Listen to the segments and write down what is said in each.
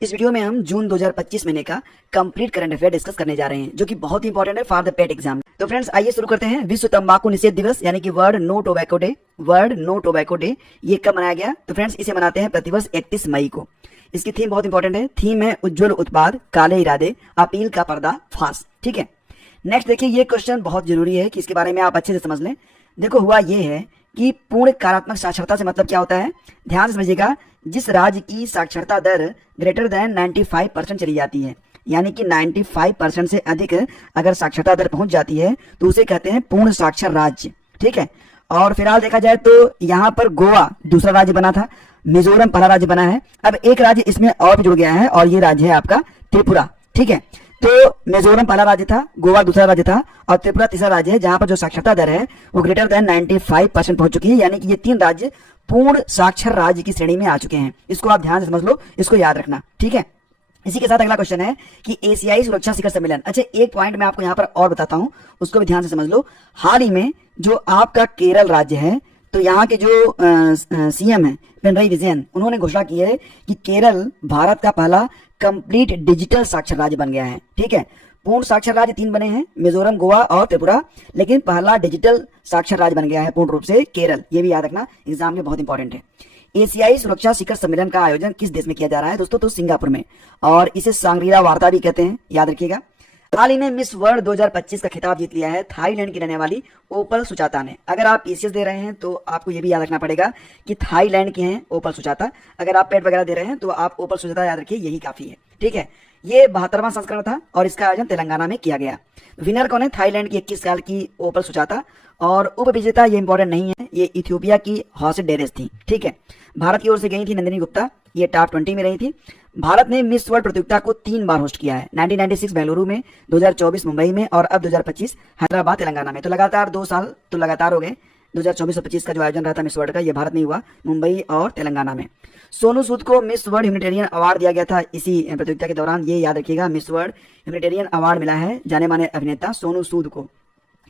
इस वीडियो में हम जून 2025 महीने का कंप्लीट करंट अफेयर डिस्कस करने जा रहे हैं, जो कि बहुत ही इंपॉर्टेंट है फॉर द पेट एग्जाम। तो फ्रेंड्स आइए शुरू करते हैं। विश्व तंबाकू निषेध दिवस यानी कि world no tobacco day, world no tobacco day ये कब मनाया गया? तो फ्रेंड्स इसे मनाते हैं प्रतिवर्ष 31 मई को। इसकी थीम बहुत इंपॉर्टेंट है। थीम है उज्जवल उत्पाद, काले इरादे, अपील का पर्दा फांस। ठीक है, नेक्स्ट देखिए, ये क्वेश्चन बहुत जरूरी है कि इसके बारे में आप अच्छे से समझ लें। देखो हुआ ये है कि पूर्ण कार्यात्मक साक्षरता से मतलब क्या होता है, ध्यान से समझिएगा। जिस राज्य की साक्षरता दर ग्रेटर देन 95% चली जाती है, यानी कि 95% से अधिक अगर साक्षरता दर पहुंच जाती है तो उसे कहते हैं पूर्ण साक्षर राज्य। ठीक है, और फिलहाल देखा जाए तो यहाँ पर गोवा दूसरा राज्य बना था, मिजोरम पहला राज्य बना है। अब एक राज्य इसमें और भी जुड़ गया है और ये राज्य है आपका त्रिपुरा। ठीक है, तो मिजोरम पहला राज्य था, गोवा दूसरा राज्य था और त्रिपुरा तीसरा राज्य है, जहां पर जो साक्षरता दर है वो ग्रेटर देन 95% पहुंच चुकी है, यानी कि ये तीन राज्य पूर्ण साक्षर राज्य की श्रेणी में आ चुके हैं। इसको आप ध्यान से समझ लो, इसको याद रखना। ठीक है, इसी के साथ अगला क्वेश्चन है कि एशियाई सुरक्षा शिखर सम्मेलन। अच्छा, एक पॉइंट मैं आपको यहाँ पर और बताता हूँ, उसको भी ध्यान से समझ लो। हाल ही में जो आपका केरल राज्य है, तो यहाँ के जो सीएम है पिनरई विजयन, उन्होंने घोषणा की है कि केरल भारत का पहला कंप्लीट डिजिटल साक्षर राज्य बन गया है। ठीक है, पूर्ण साक्षर राज्य 3 बने हैं, मिजोरम, गोवा और त्रिपुरा, लेकिन पहला डिजिटल साक्षर राज्य बन गया है पूर्ण रूप से केरल। ये भी याद रखना, एग्जाम में बहुत इंपॉर्टेंट है। एशियाई सुरक्षा शिखर सम्मेलन का आयोजन किस देश में किया जा रहा है दोस्तों? तो सिंगापुर में, और इसे सांग्रीला वार्ता भी कहते हैं, याद रखिएगा। हाल ही में मिस वर्ल्ड 2025 का खिताब जीत लिया है थाईलैंड की रहने वाली ओपल सुचाता ने। अगर आप पीसीएस दे रहे हैं तो आपको ये भी याद रखना पड़ेगा कि थाईलैंड की हैं ओपल सुचाता। अगर आप पेट वगैरह दे रहे हैं तो आप ओपल सुचाता याद रखिए, यही काफी है। ठीक है, ये 72वां संस्करण था और इसका आयोजन तेलंगाना में किया गया। विनर कौन है? थाईलैंड की 21 साल की ओपल सुचाता, और उप विजेता ये इंपॉर्टेंट नहीं है, ये इथियोपिया की हॉसेट डेरेस थी। ठीक है, भारत की ओर से गई थी नंदिनी गुप्ता, ये टॉप 20 में रही थी। भारत ने मिस वर्ल्ड प्रतियोगिता को 3 बार होस्ट किया है, 1996 बेंगलुरु में, 2024 मुंबई में और अब 2025 हैदराबाद तेलंगाना में। तो लगातार 2 साल तो लगातार हो गए। 2024 और 25 का जो आयोजन रहा था मिस वर्ल्ड का, ये भारत में हुआ, मुंबई और तेलंगाना में। सोनू सूद को मिस वर्ल्ड ह्यूमैनिटेरियन अवार्ड दिया गया था इसी प्रतियोगिता के दौरान, ये याद रखिएगा। मिस वर्ल्ड ह्यूमैनिटेरियन अवार्ड मिला है जाने माने अभिनेता सोनू सूद को।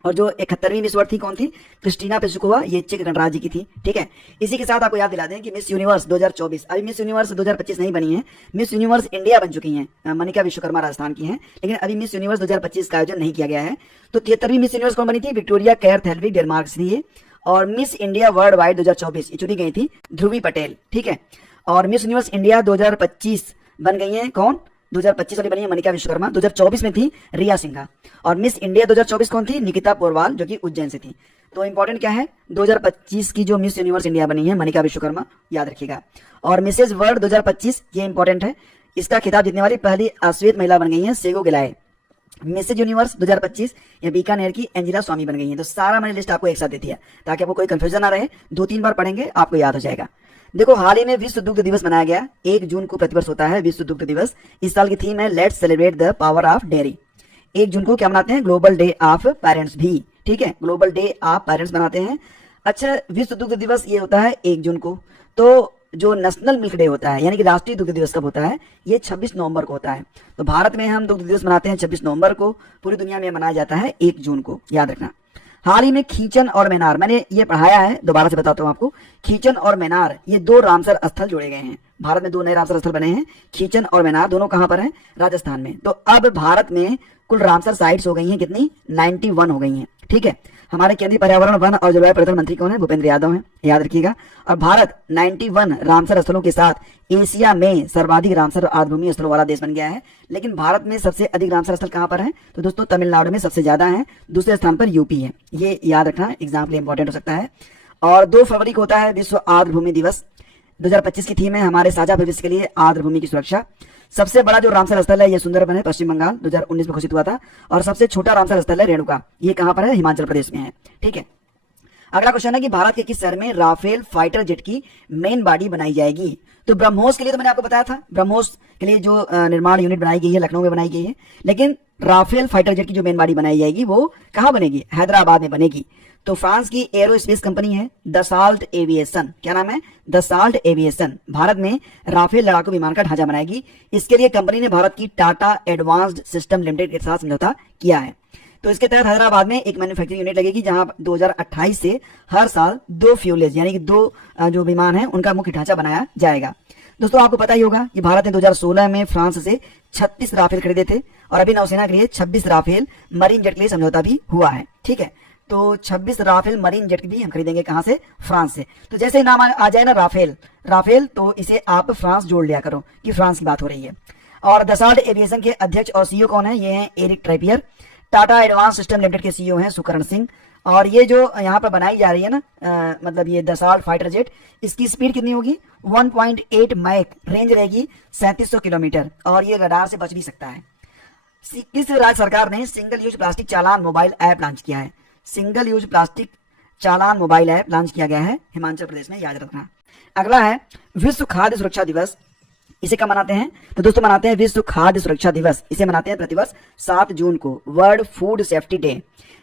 और जो 71वीं मिस वर्ल्ड थी कौन थी? क्रिस्टीना पेशुकोवा, ये चेक गणराज्य की थी। ठीक है, इसी के साथ आपको याद दिला दें कि मिस यूनिवर्स 2024, अभी मिस यूनिवर्स 2025 नहीं बनी है, मिस यूनिवर्स इंडिया बन चुकी हैं। मनिका विश्वकर्मा राजस्थान की हैं, लेकिन अभी मिस यूनिवर्स 2025 का आयोजन नहीं किया गया है। तो 73वीं मिस यूनिवर्स कौन बनी थी? विक्टोरिया कैर थेल्विक, डेनमार्क से थी। और मिस इंडिया वर्ल्ड वाइड 2024 चुनी गई थी ध्रुवी पटेल। ठीक है, और मिस यूनिवर्स इंडिया 2025 बन गई है कौन? 2025 वाली बनी है मनिका विश्वकर्मा। 2024 में थी रिया सिंघा। और मिस इंडिया 2024 कौन थी? निकिता पोरवाल, जो कि उज्जैन से थी। तो इंपॉर्टेंट क्या है, 2025 की जो मिस यूनिवर्स इंडिया बनी है मनिका विश्वकर्मा, याद रखिएगा। और मिसेज वर्ल्ड 2025 ये इंपॉर्टेंट है, इसका खिताब जीतने वाली पहली अश्वेत महिला बन गई है सेगो गिलाय। मिसेज यूनिवर्स 2025 ये बीकानेर की एंजिला स्वामी बन गई है। तो सारा मैंने लिस्ट आपको एक साथ दे दिया ताकि आपको कोई कंफ्यूजन ना रहे, 2-3 बार पढ़ेंगे आपको याद हो जाएगा। देखो हाल ही में विश्व दुग्ध दिवस मनाया गया, 1 जून को प्रतिवर्ष होता है विश्व दुग्ध दिवस। इस साल की थीम है let's celebrate the power of dairy. 1 जून को क्या मनाते हैं? ग्लोबल डे ऑफ पेरेंट्स भी। ठीक है, ग्लोबल डे ऑफ पेरेंट्स मनाते हैं। अच्छा, विश्व दुग्ध दिवस ये होता है 1 जून को। तो जो नेशनल मिल्क डे होता है, यानी कि राष्ट्रीय दुग्ध दिवस कब होता है? ये 26 नवंबर को होता है। तो भारत में हम दुग्ध दिवस मनाते हैं 26 नवंबर को, पूरी दुनिया में मनाया जाता है 1 जून को, याद रखना। हाल ही में खींचन और मैनार, मैंने ये पढ़ाया है, दोबारा से बताता हूँ आपको। खींचन और मैनार ये 2 रामसर स्थल जोड़े गए हैं। भारत में 2 नए रामसर स्थल बने हैं, खींचन और मैनार, दोनों कहां पर हैं? राजस्थान में। तो अब भारत में कुल रामसर साइट्स हो गई हैं कितनी? 91 हो गई हैं। ठीक है, हमारे केंद्रीय पर्यावरण, वन और जलवायु परिवर्तन मंत्री कौन है? भूपेंद्र यादव हैं, याद रखिएगा। और भारत 91 रामसर स्थलों के साथ एशिया में सर्वाधिक रामसर आर्द्रभूमि स्थलों वाला देश बन गया है। लेकिन भारत में सबसे अधिक रामसर स्थल कहां पर है? तो दोस्तों तमिलनाडु में सबसे ज्यादा है, दूसरे स्थान पर यूपी है। ये याद रखना, एग्जाम के लिए इंपॉर्टेंट हो सकता है। और 2 फरवरी को होता है विश्व आर्द्रभूमि दिवस। 2025 की थीम है हमारे साझा भविष्य के लिए आर्द्रभूमि की सुरक्षा। सबसे बड़ा जो रामसर स्थल है ये सुंदरबन है, पश्चिम बंगाल, 2019 में घोषित हुआ था। और सबसे छोटा रामसर स्थल है रेणुका, ये कहां पर है? हिमाचल प्रदेश में है। ठीक है, अगला क्वेश्चन है कि भारत के किस शहर में राफेल फाइटर जेट की मेन बॉडी बनाई जाएगी? तो ब्रह्मोस के लिए तो मैंने आपको बताया था, ब्रह्मोस के लिए जो निर्माण यूनिट बनाई गई है लखनऊ में बनाई गई है। लेकिन राफेल फाइटर जेट की जो मेन बॉडी बनाई जाएगी वो कहां बनेगी? हैदराबाद में बनेगी। तो फ्रांस की एरोस्पेस कंपनी है दसाल्ट एविएशन, क्या नाम है? दसाल्ट एविएशन, भारत में राफेल लड़ाकू विमान का ढांचा बनाएगी। इसके लिए कंपनी ने भारत की टाटा एडवांस्ड सिस्टम लिमिटेड के साथ समझौता किया है। तो इसके तहत हैदराबाद में एक मैन्युफैक्चरिंग यूनिट लगेगी, जहां 2028 से हर साल 2 फ्यूलेज यानी कि 2 जो विमान है उनका मुख्य ढांचा बनाया जाएगा। दोस्तों आपको पता ही होगा कि भारत ने 2016 में फ्रांस से 36 राफेल खरीदे थे और अभी नौसेना के लिए 26 राफेल मरीन जेट के लिए समझौता भी हुआ है। ठीक है, तो 26 राफेल मरीन जेट भी हम खरीदेंगे कहां से? फ्रांस से। तो जैसे ही नाम आ जाए ना राफेल राफेल, तो इसे आप फ्रांस जोड़ लिया करो कि फ्रांस की बात हो रही है। और दसाल्ट एविएशन के अध्यक्ष और सीईओ कौन है? ये हैं Eric Trappier. Tata advance system limited के सीईओ हैं सुकर्ण सिंह। और ये जो यहाँ पर बनाई जा रही है ना मतलब ये दसाल्ट फाइटर जेट, इसकी स्पीड कितनी होगी? 1.8 मैक, रेंज रहेगी 3700 किलोमीटर और ये रडार से बच भी सकता है। किस राज्य सरकार ने सिंगल यूज प्लास्टिक चालान मोबाइल ऐप लॉन्च किया है? सिंगल यूज प्लास्टिक चालान मोबाइल ऐप लॉन्च किया गया है हिमाचल प्रदेश में, याद रखना। अगला है विश्व खाद्य सुरक्षा दिवस। इसे कब मनाते हैं? तो दोस्तों मनाते हैं विश्व खाद्य सुरक्षा दिवस। इसे मनाते हैं प्रतिवर्ष 7 जून को, वर्ल्ड फूड सेफ्टी डे।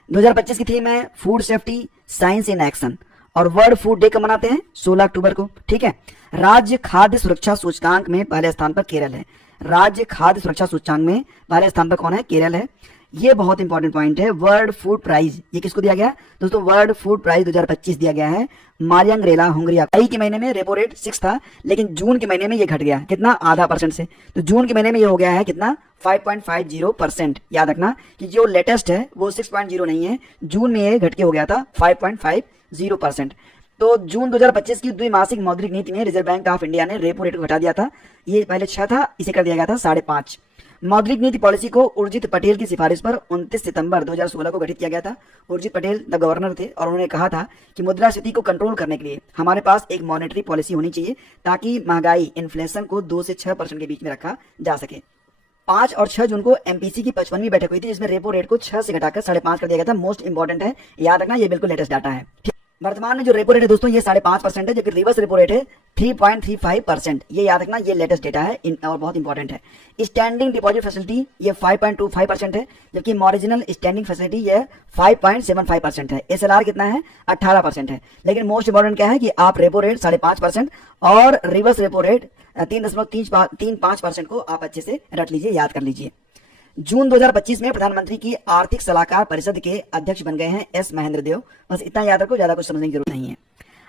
2025 की थीम है food safety science in action. और वर्ल्ड फूड डे कब मनाते हैं? 16 अक्टूबर को। ठीक है, राज्य खाद्य सुरक्षा सूचकांक में पहले स्थान पर केरल है। राज्य खाद्य सुरक्षा सूचकांक में पहले स्थान पर कौन है? केरल है। ये बहुत इंपॉर्टेंट पॉइंट है। वर्ल्ड फूड प्राइज ये किसको दिया गया? दोस्तों वर्ल्ड फूड प्राइज 2025 दिया गया है मारियांगरेला, हंगरिया। मई के महीने में रेपो रेट 6 था, लेकिन जून के महीने में ये घट गया कितना? आधा % से। तो जून के महीने में ये हो गया है कितना? 5.50%। याद रखना कि जो लेटेस्ट है वो 6.0 नहीं है, जून में ये घट के हो गया था 5.50%। तो जून 2025 की द्विमासिक मौद्रिक नीति में रिजर्व बैंक ऑफ इंडिया ने रेपो रेट को घटा दिया था। ये पहले 6 था, इसे कर दिया गया था 5.5। मौद्रिक नीति पॉलिसी को उर्जित पटेल की सिफारिश पर 29 सितंबर 2016 को गठित किया गया था। उर्जित पटेल द गवर्नर थे और उन्होंने कहा था कि मुद्रास्फीति को कंट्रोल करने के लिए हमारे पास एक मॉनेटरी पॉलिसी होनी चाहिए ताकि महंगाई इन्फ्लेशन को 2 से 6% के बीच में रखा जा सके। 5 और 6 जून को एमपीसी की 55वीं बैठक हुई थी, जिसमें रेपो रेट को 6 से घटाकर 5.5 कर दिया गया था। मोस्ट इंपॉर्टेंट है, याद रखना, ये बिल्कुल लेटेस्ट डाटा है। वर्तमान में जो रेपो रेट है दोस्तों ये 5.5% है, जबकि रिवर्स रेपो रेट है 3.35%। ये याद रखना, ये लेटेस्ट डेटा है और बहुत इंपॉर्टेंट है। स्टैंडिंग डिपॉजिट फैसिलिटी ये 5.25% है, जबकि मार्जिनल स्टैंडिंग फैसिलिटी ये 5.75% है। एसएलआर कितना है? 18% है। लेकिन मोस्ट इंपॉर्टेंट क्या है कि आप रेपो रेट 5.5% और रिवर्स रेपो रेट 3.35% को आप अच्छे से रट लीजिए, याद कर लीजिए। जून 2025 में प्रधानमंत्री की आर्थिक सलाहकार परिषद के अध्यक्ष बन गए हैं एस महेंद्र देव। बस इतना याद रखो, ज्यादा कुछ समझने की जरूरत नहीं है।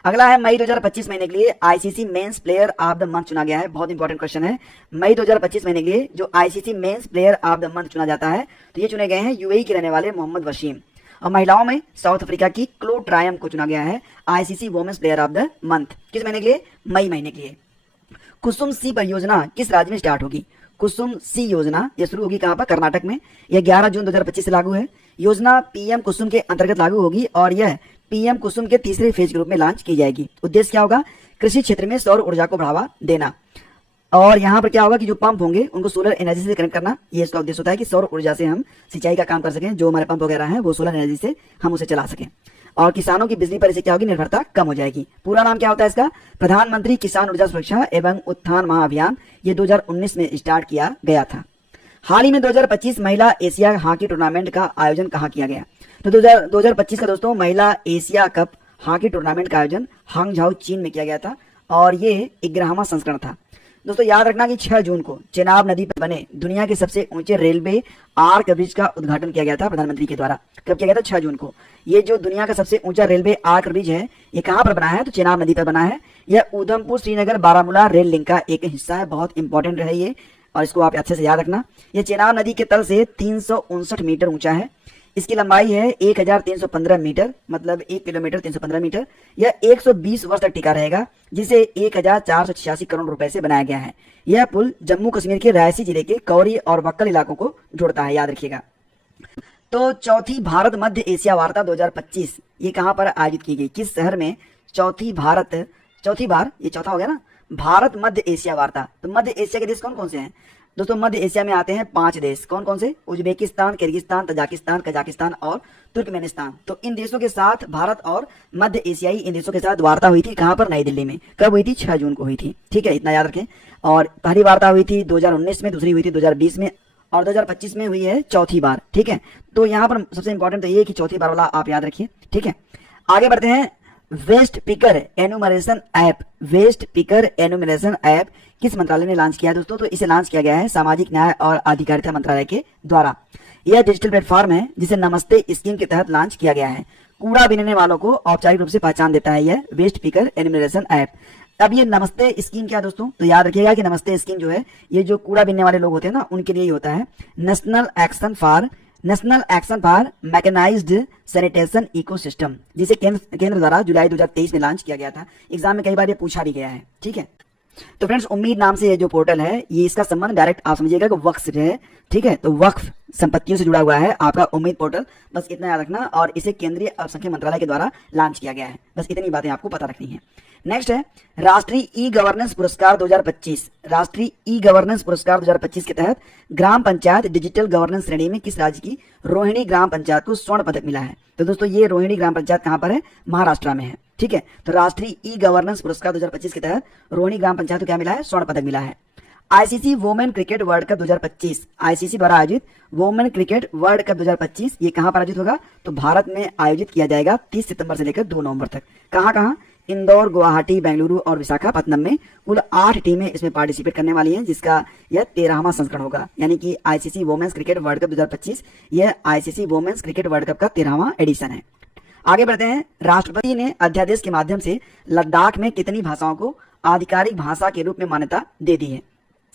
अगला है मई 2025 महीने के लिए ICC men's player of the month चुना गया है। बहुत इंपॉर्टेंट क्वेश्चन है। मई 2025 महीने के लिए जो ICC men's player of the month चुना जाता है, तो ये चुने गए हैं यूएई के रहने वाले मोहम्मद वसीम। और महिलाओं में साउथ अफ्रीका की क्लो ट्रायम को चुना गया है ICC women's player of the month. किस महीने के लिए? मई महीने के लिए। कुसुम सी परियोजना किस राज्य में स्टार्ट होगी? कुसुम सी योजना ये शुरू होगी कहां पर? कर्नाटक में। यह 11 जून 2025 से लागू है। योजना पीएम कुसुम के अंतर्गत लागू होगी और यह पीएम कुसुम के तीसरे फेज के रूप में लॉन्च की जाएगी। उद्देश्य क्या होगा? कृषि क्षेत्र में सौर ऊर्जा को बढ़ावा देना। और यहाँ पर क्या होगा कि जो पंप होंगे उनको सोलर एनर्जी से कनेक्ट करना। ये इसका उद्देश्य होता है कि सौर ऊर्जा से हम सिंचाई का काम कर सकें। जो हमारे पंप वगैरह है वो सोलर एनर्जी से हम उसे चला सकें और किसानों की बिजली पर इसे क्या होगी? निर्भरता कम हो जाएगी। पूरा नाम क्या होता है इसका? प्रधानमंत्री किसान ऊर्जा सुरक्षा एवं उत्थान महाअभियान। ये 2019 में स्टार्ट किया गया था। हाल ही में 2025 महिला एशिया हॉकी टूर्नामेंट का आयोजन कहाँ किया गया? तो 2025 का दोस्तों महिला एशिया कप हॉकी टूर्नामेंट का आयोजन हांगझाओ चीन में किया गया था और ये 11वां संस्करण था। दोस्तों याद रखना कि 6 जून को चेनाब नदी पर बने दुनिया के सबसे ऊंचे रेलवे आर्क ब्रिज का उद्घाटन किया गया था प्रधानमंत्री के द्वारा। कब किया गया था? 6 जून को। ये जो दुनिया का सबसे ऊंचा रेलवे आर्क ब्रिज है ये कहां पर बना है? तो चेनाब नदी पर बना है। यह उधमपुर श्रीनगर बारामूला रेल लिंक का एक हिस्सा है। बहुत इंपॉर्टेंट है ये और इसको आप अच्छे से याद रखना। यह चेनाब नदी के तल से 359 मीटर ऊंचा है। इसकी लंबाई है 1315 मीटर, मतलब 1 किलोमीटर 315 मीटर। यह 120 वर्ष तक टिका रहेगा, जिसे 1486 करोड़ रुपए से बनाया गया है। यह पुल जम्मू कश्मीर के रायसी जिले के कौरी और वक्कल इलाकों को जोड़ता है, याद रखिएगा। तो चौथी भारत मध्य एशिया वार्ता 2025 ये कहां पर आयोजित की गई? किस शहर में चौथी बार ये चौथा हो गया ना, भारत मध्य एशिया वार्ता। तो मध्य एशिया के देश कौन कौन से हैं? दोस्तों मध्य एशिया में आते हैं 5 देश। कौन कौन से? उज्बेकिस्तान, किर्गिस्तान, तजाकिस्तान, कजाकिस्तान और तुर्कमेनिस्तान। तो इन देशों के साथ भारत और मध्य एशियाई इन देशों के साथ वार्ता हुई थी। कहां पर? नई दिल्ली में। कब हुई थी? 6 जून को हुई थी। ठीक है, इतना याद रखें। और पहली वार्ता हुई थी 2019 में, दूसरी हुई थी 2020 में और 2025 में हुई है चौथी बार। ठीक है, तो यहाँ पर सबसे इंपॉर्टेंट तो ये कि चौथी बार वाला आप याद रखिए। ठीक है, आगे बढ़ते हैं। Waste picker enumeration app. Waste picker enumeration app किस मंत्रालय ने लॉन्च किया है दोस्तों? तो इसे लॉन्च किया गया है सामाजिक न्याय और अधिकारिता मंत्रालय के द्वारा। यह डिजिटल प्लेटफॉर्म है जिसे नमस्ते स्कीम के तहत लॉन्च किया गया है। कूड़ा बीनने वालों को औपचारिक रूप से पहचान देता है यह वेस्ट पिकर एनुमरेशन ऐप। अब ये नमस्ते स्कीम क्या है दोस्तों, तो याद रखिएगा कि नमस्ते स्कीम जो है ये जो कूड़ा बीनने वाले लोग होते हैं ना उनके लिए ही होता है। National action for mechanised sanitation ecosystem, जिसे केंद्र द्वारा जुलाई 2023 में लॉन्च किया गया था। एग्जाम में कई बार ये पूछा भी गया है। ठीक है, तो फ्रेंड्स उम्मीद नाम से ये जो पोर्टल है ये इसका संबंध डायरेक्ट आप समझिएगा कि वक्फ से है। ठीक है, तो वक्फ संपत्तियों से जुड़ा हुआ है आपका उम्मीद पोर्टल, बस इतना याद रखना। और इसे केंद्रीय अल्पसंख्यक मंत्रालय के द्वारा लॉन्च किया गया है। बस इतनी बातें आपको पता रखनी है। नेक्स्ट है राष्ट्रीय ई गवर्नेंस पुरस्कार 2025। राष्ट्रीय ई गवर्नेंस पुरस्कार 2025 के तहत ग्राम पंचायत डिजिटल गवर्नेंस श्रेणी में किस राज्य की रोहिणी ग्राम पंचायत को स्वर्ण पदक मिला है। तो दोस्तों ये रोहिणी ग्राम पंचायत कहां पर है, महाराष्ट्र में है। ठीक है, तो राष्ट्रीय ई गवर्नेंस पुरस्कार 2025 के तहत रोहिणी ग्राम पंचायत को क्या मिला है, स्वर्ण पदक मिला है। ICC women cricket world cup 2025, ICC द्वारा आयोजित वुमेन क्रिकेट वर्ल्ड कप 2025 ये कहां पर आयोजित होगा, तो भारत में आयोजित किया जाएगा 30 सितंबर से लेकर 2 नवंबर तक। कहां कहां, इंदौर, गुवाहाटी, बेंगलुरु और विशाखापट्टनम में कुल 8 टीमें इसमें पार्टिसिपेट करने वाली हैं, जिसका यह 13वां संस्करण होगा। यानी कि ICC women's cricket world cup 2025 यह ICC women's cricket world cup का 13वां एडिशन है। आगे बढ़ते हैं। राष्ट्रपति ने अध्यादेश के माध्यम से लद्दाख में कितनी भाषाओं को आधिकारिक भाषा के रूप में मान्यता दे दी है।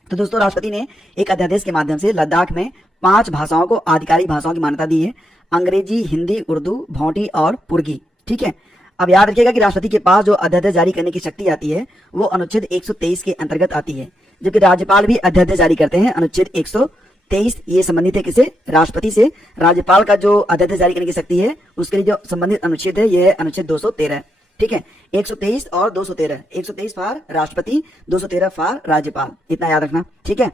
तो दोस्तों राष्ट्रपति ने एक अध्यादेश के माध्यम से लद्दाख में 5 भाषाओं को आधिकारिक भाषाओं की मान्यता दी है। अंग्रेजी, हिंदी, उर्दू, भौंटी और पुर्गी। ठीक है, अब याद रखिएगा कि राष्ट्रपति के पास जो अध्यादेश जारी करने की शक्ति आती है वो अनुच्छेद 123 के अंतर्गत आती है, जबकि राज्यपाल भी अध्यादेश जारी करते हैं। अनुच्छेद 123 ये संबंधित है किसे, राष्ट्रपति से। राज्यपाल का जो अध्यादेश जारी करने की शक्ति है उसके लिए जो संबंधित अनुच्छेद है ये है अनुच्छेद 213। ठीक है, 123 और 213, 123 फॉर राष्ट्रपति, 213 फॉर राज्यपाल, इतना याद रखना। ठीक है,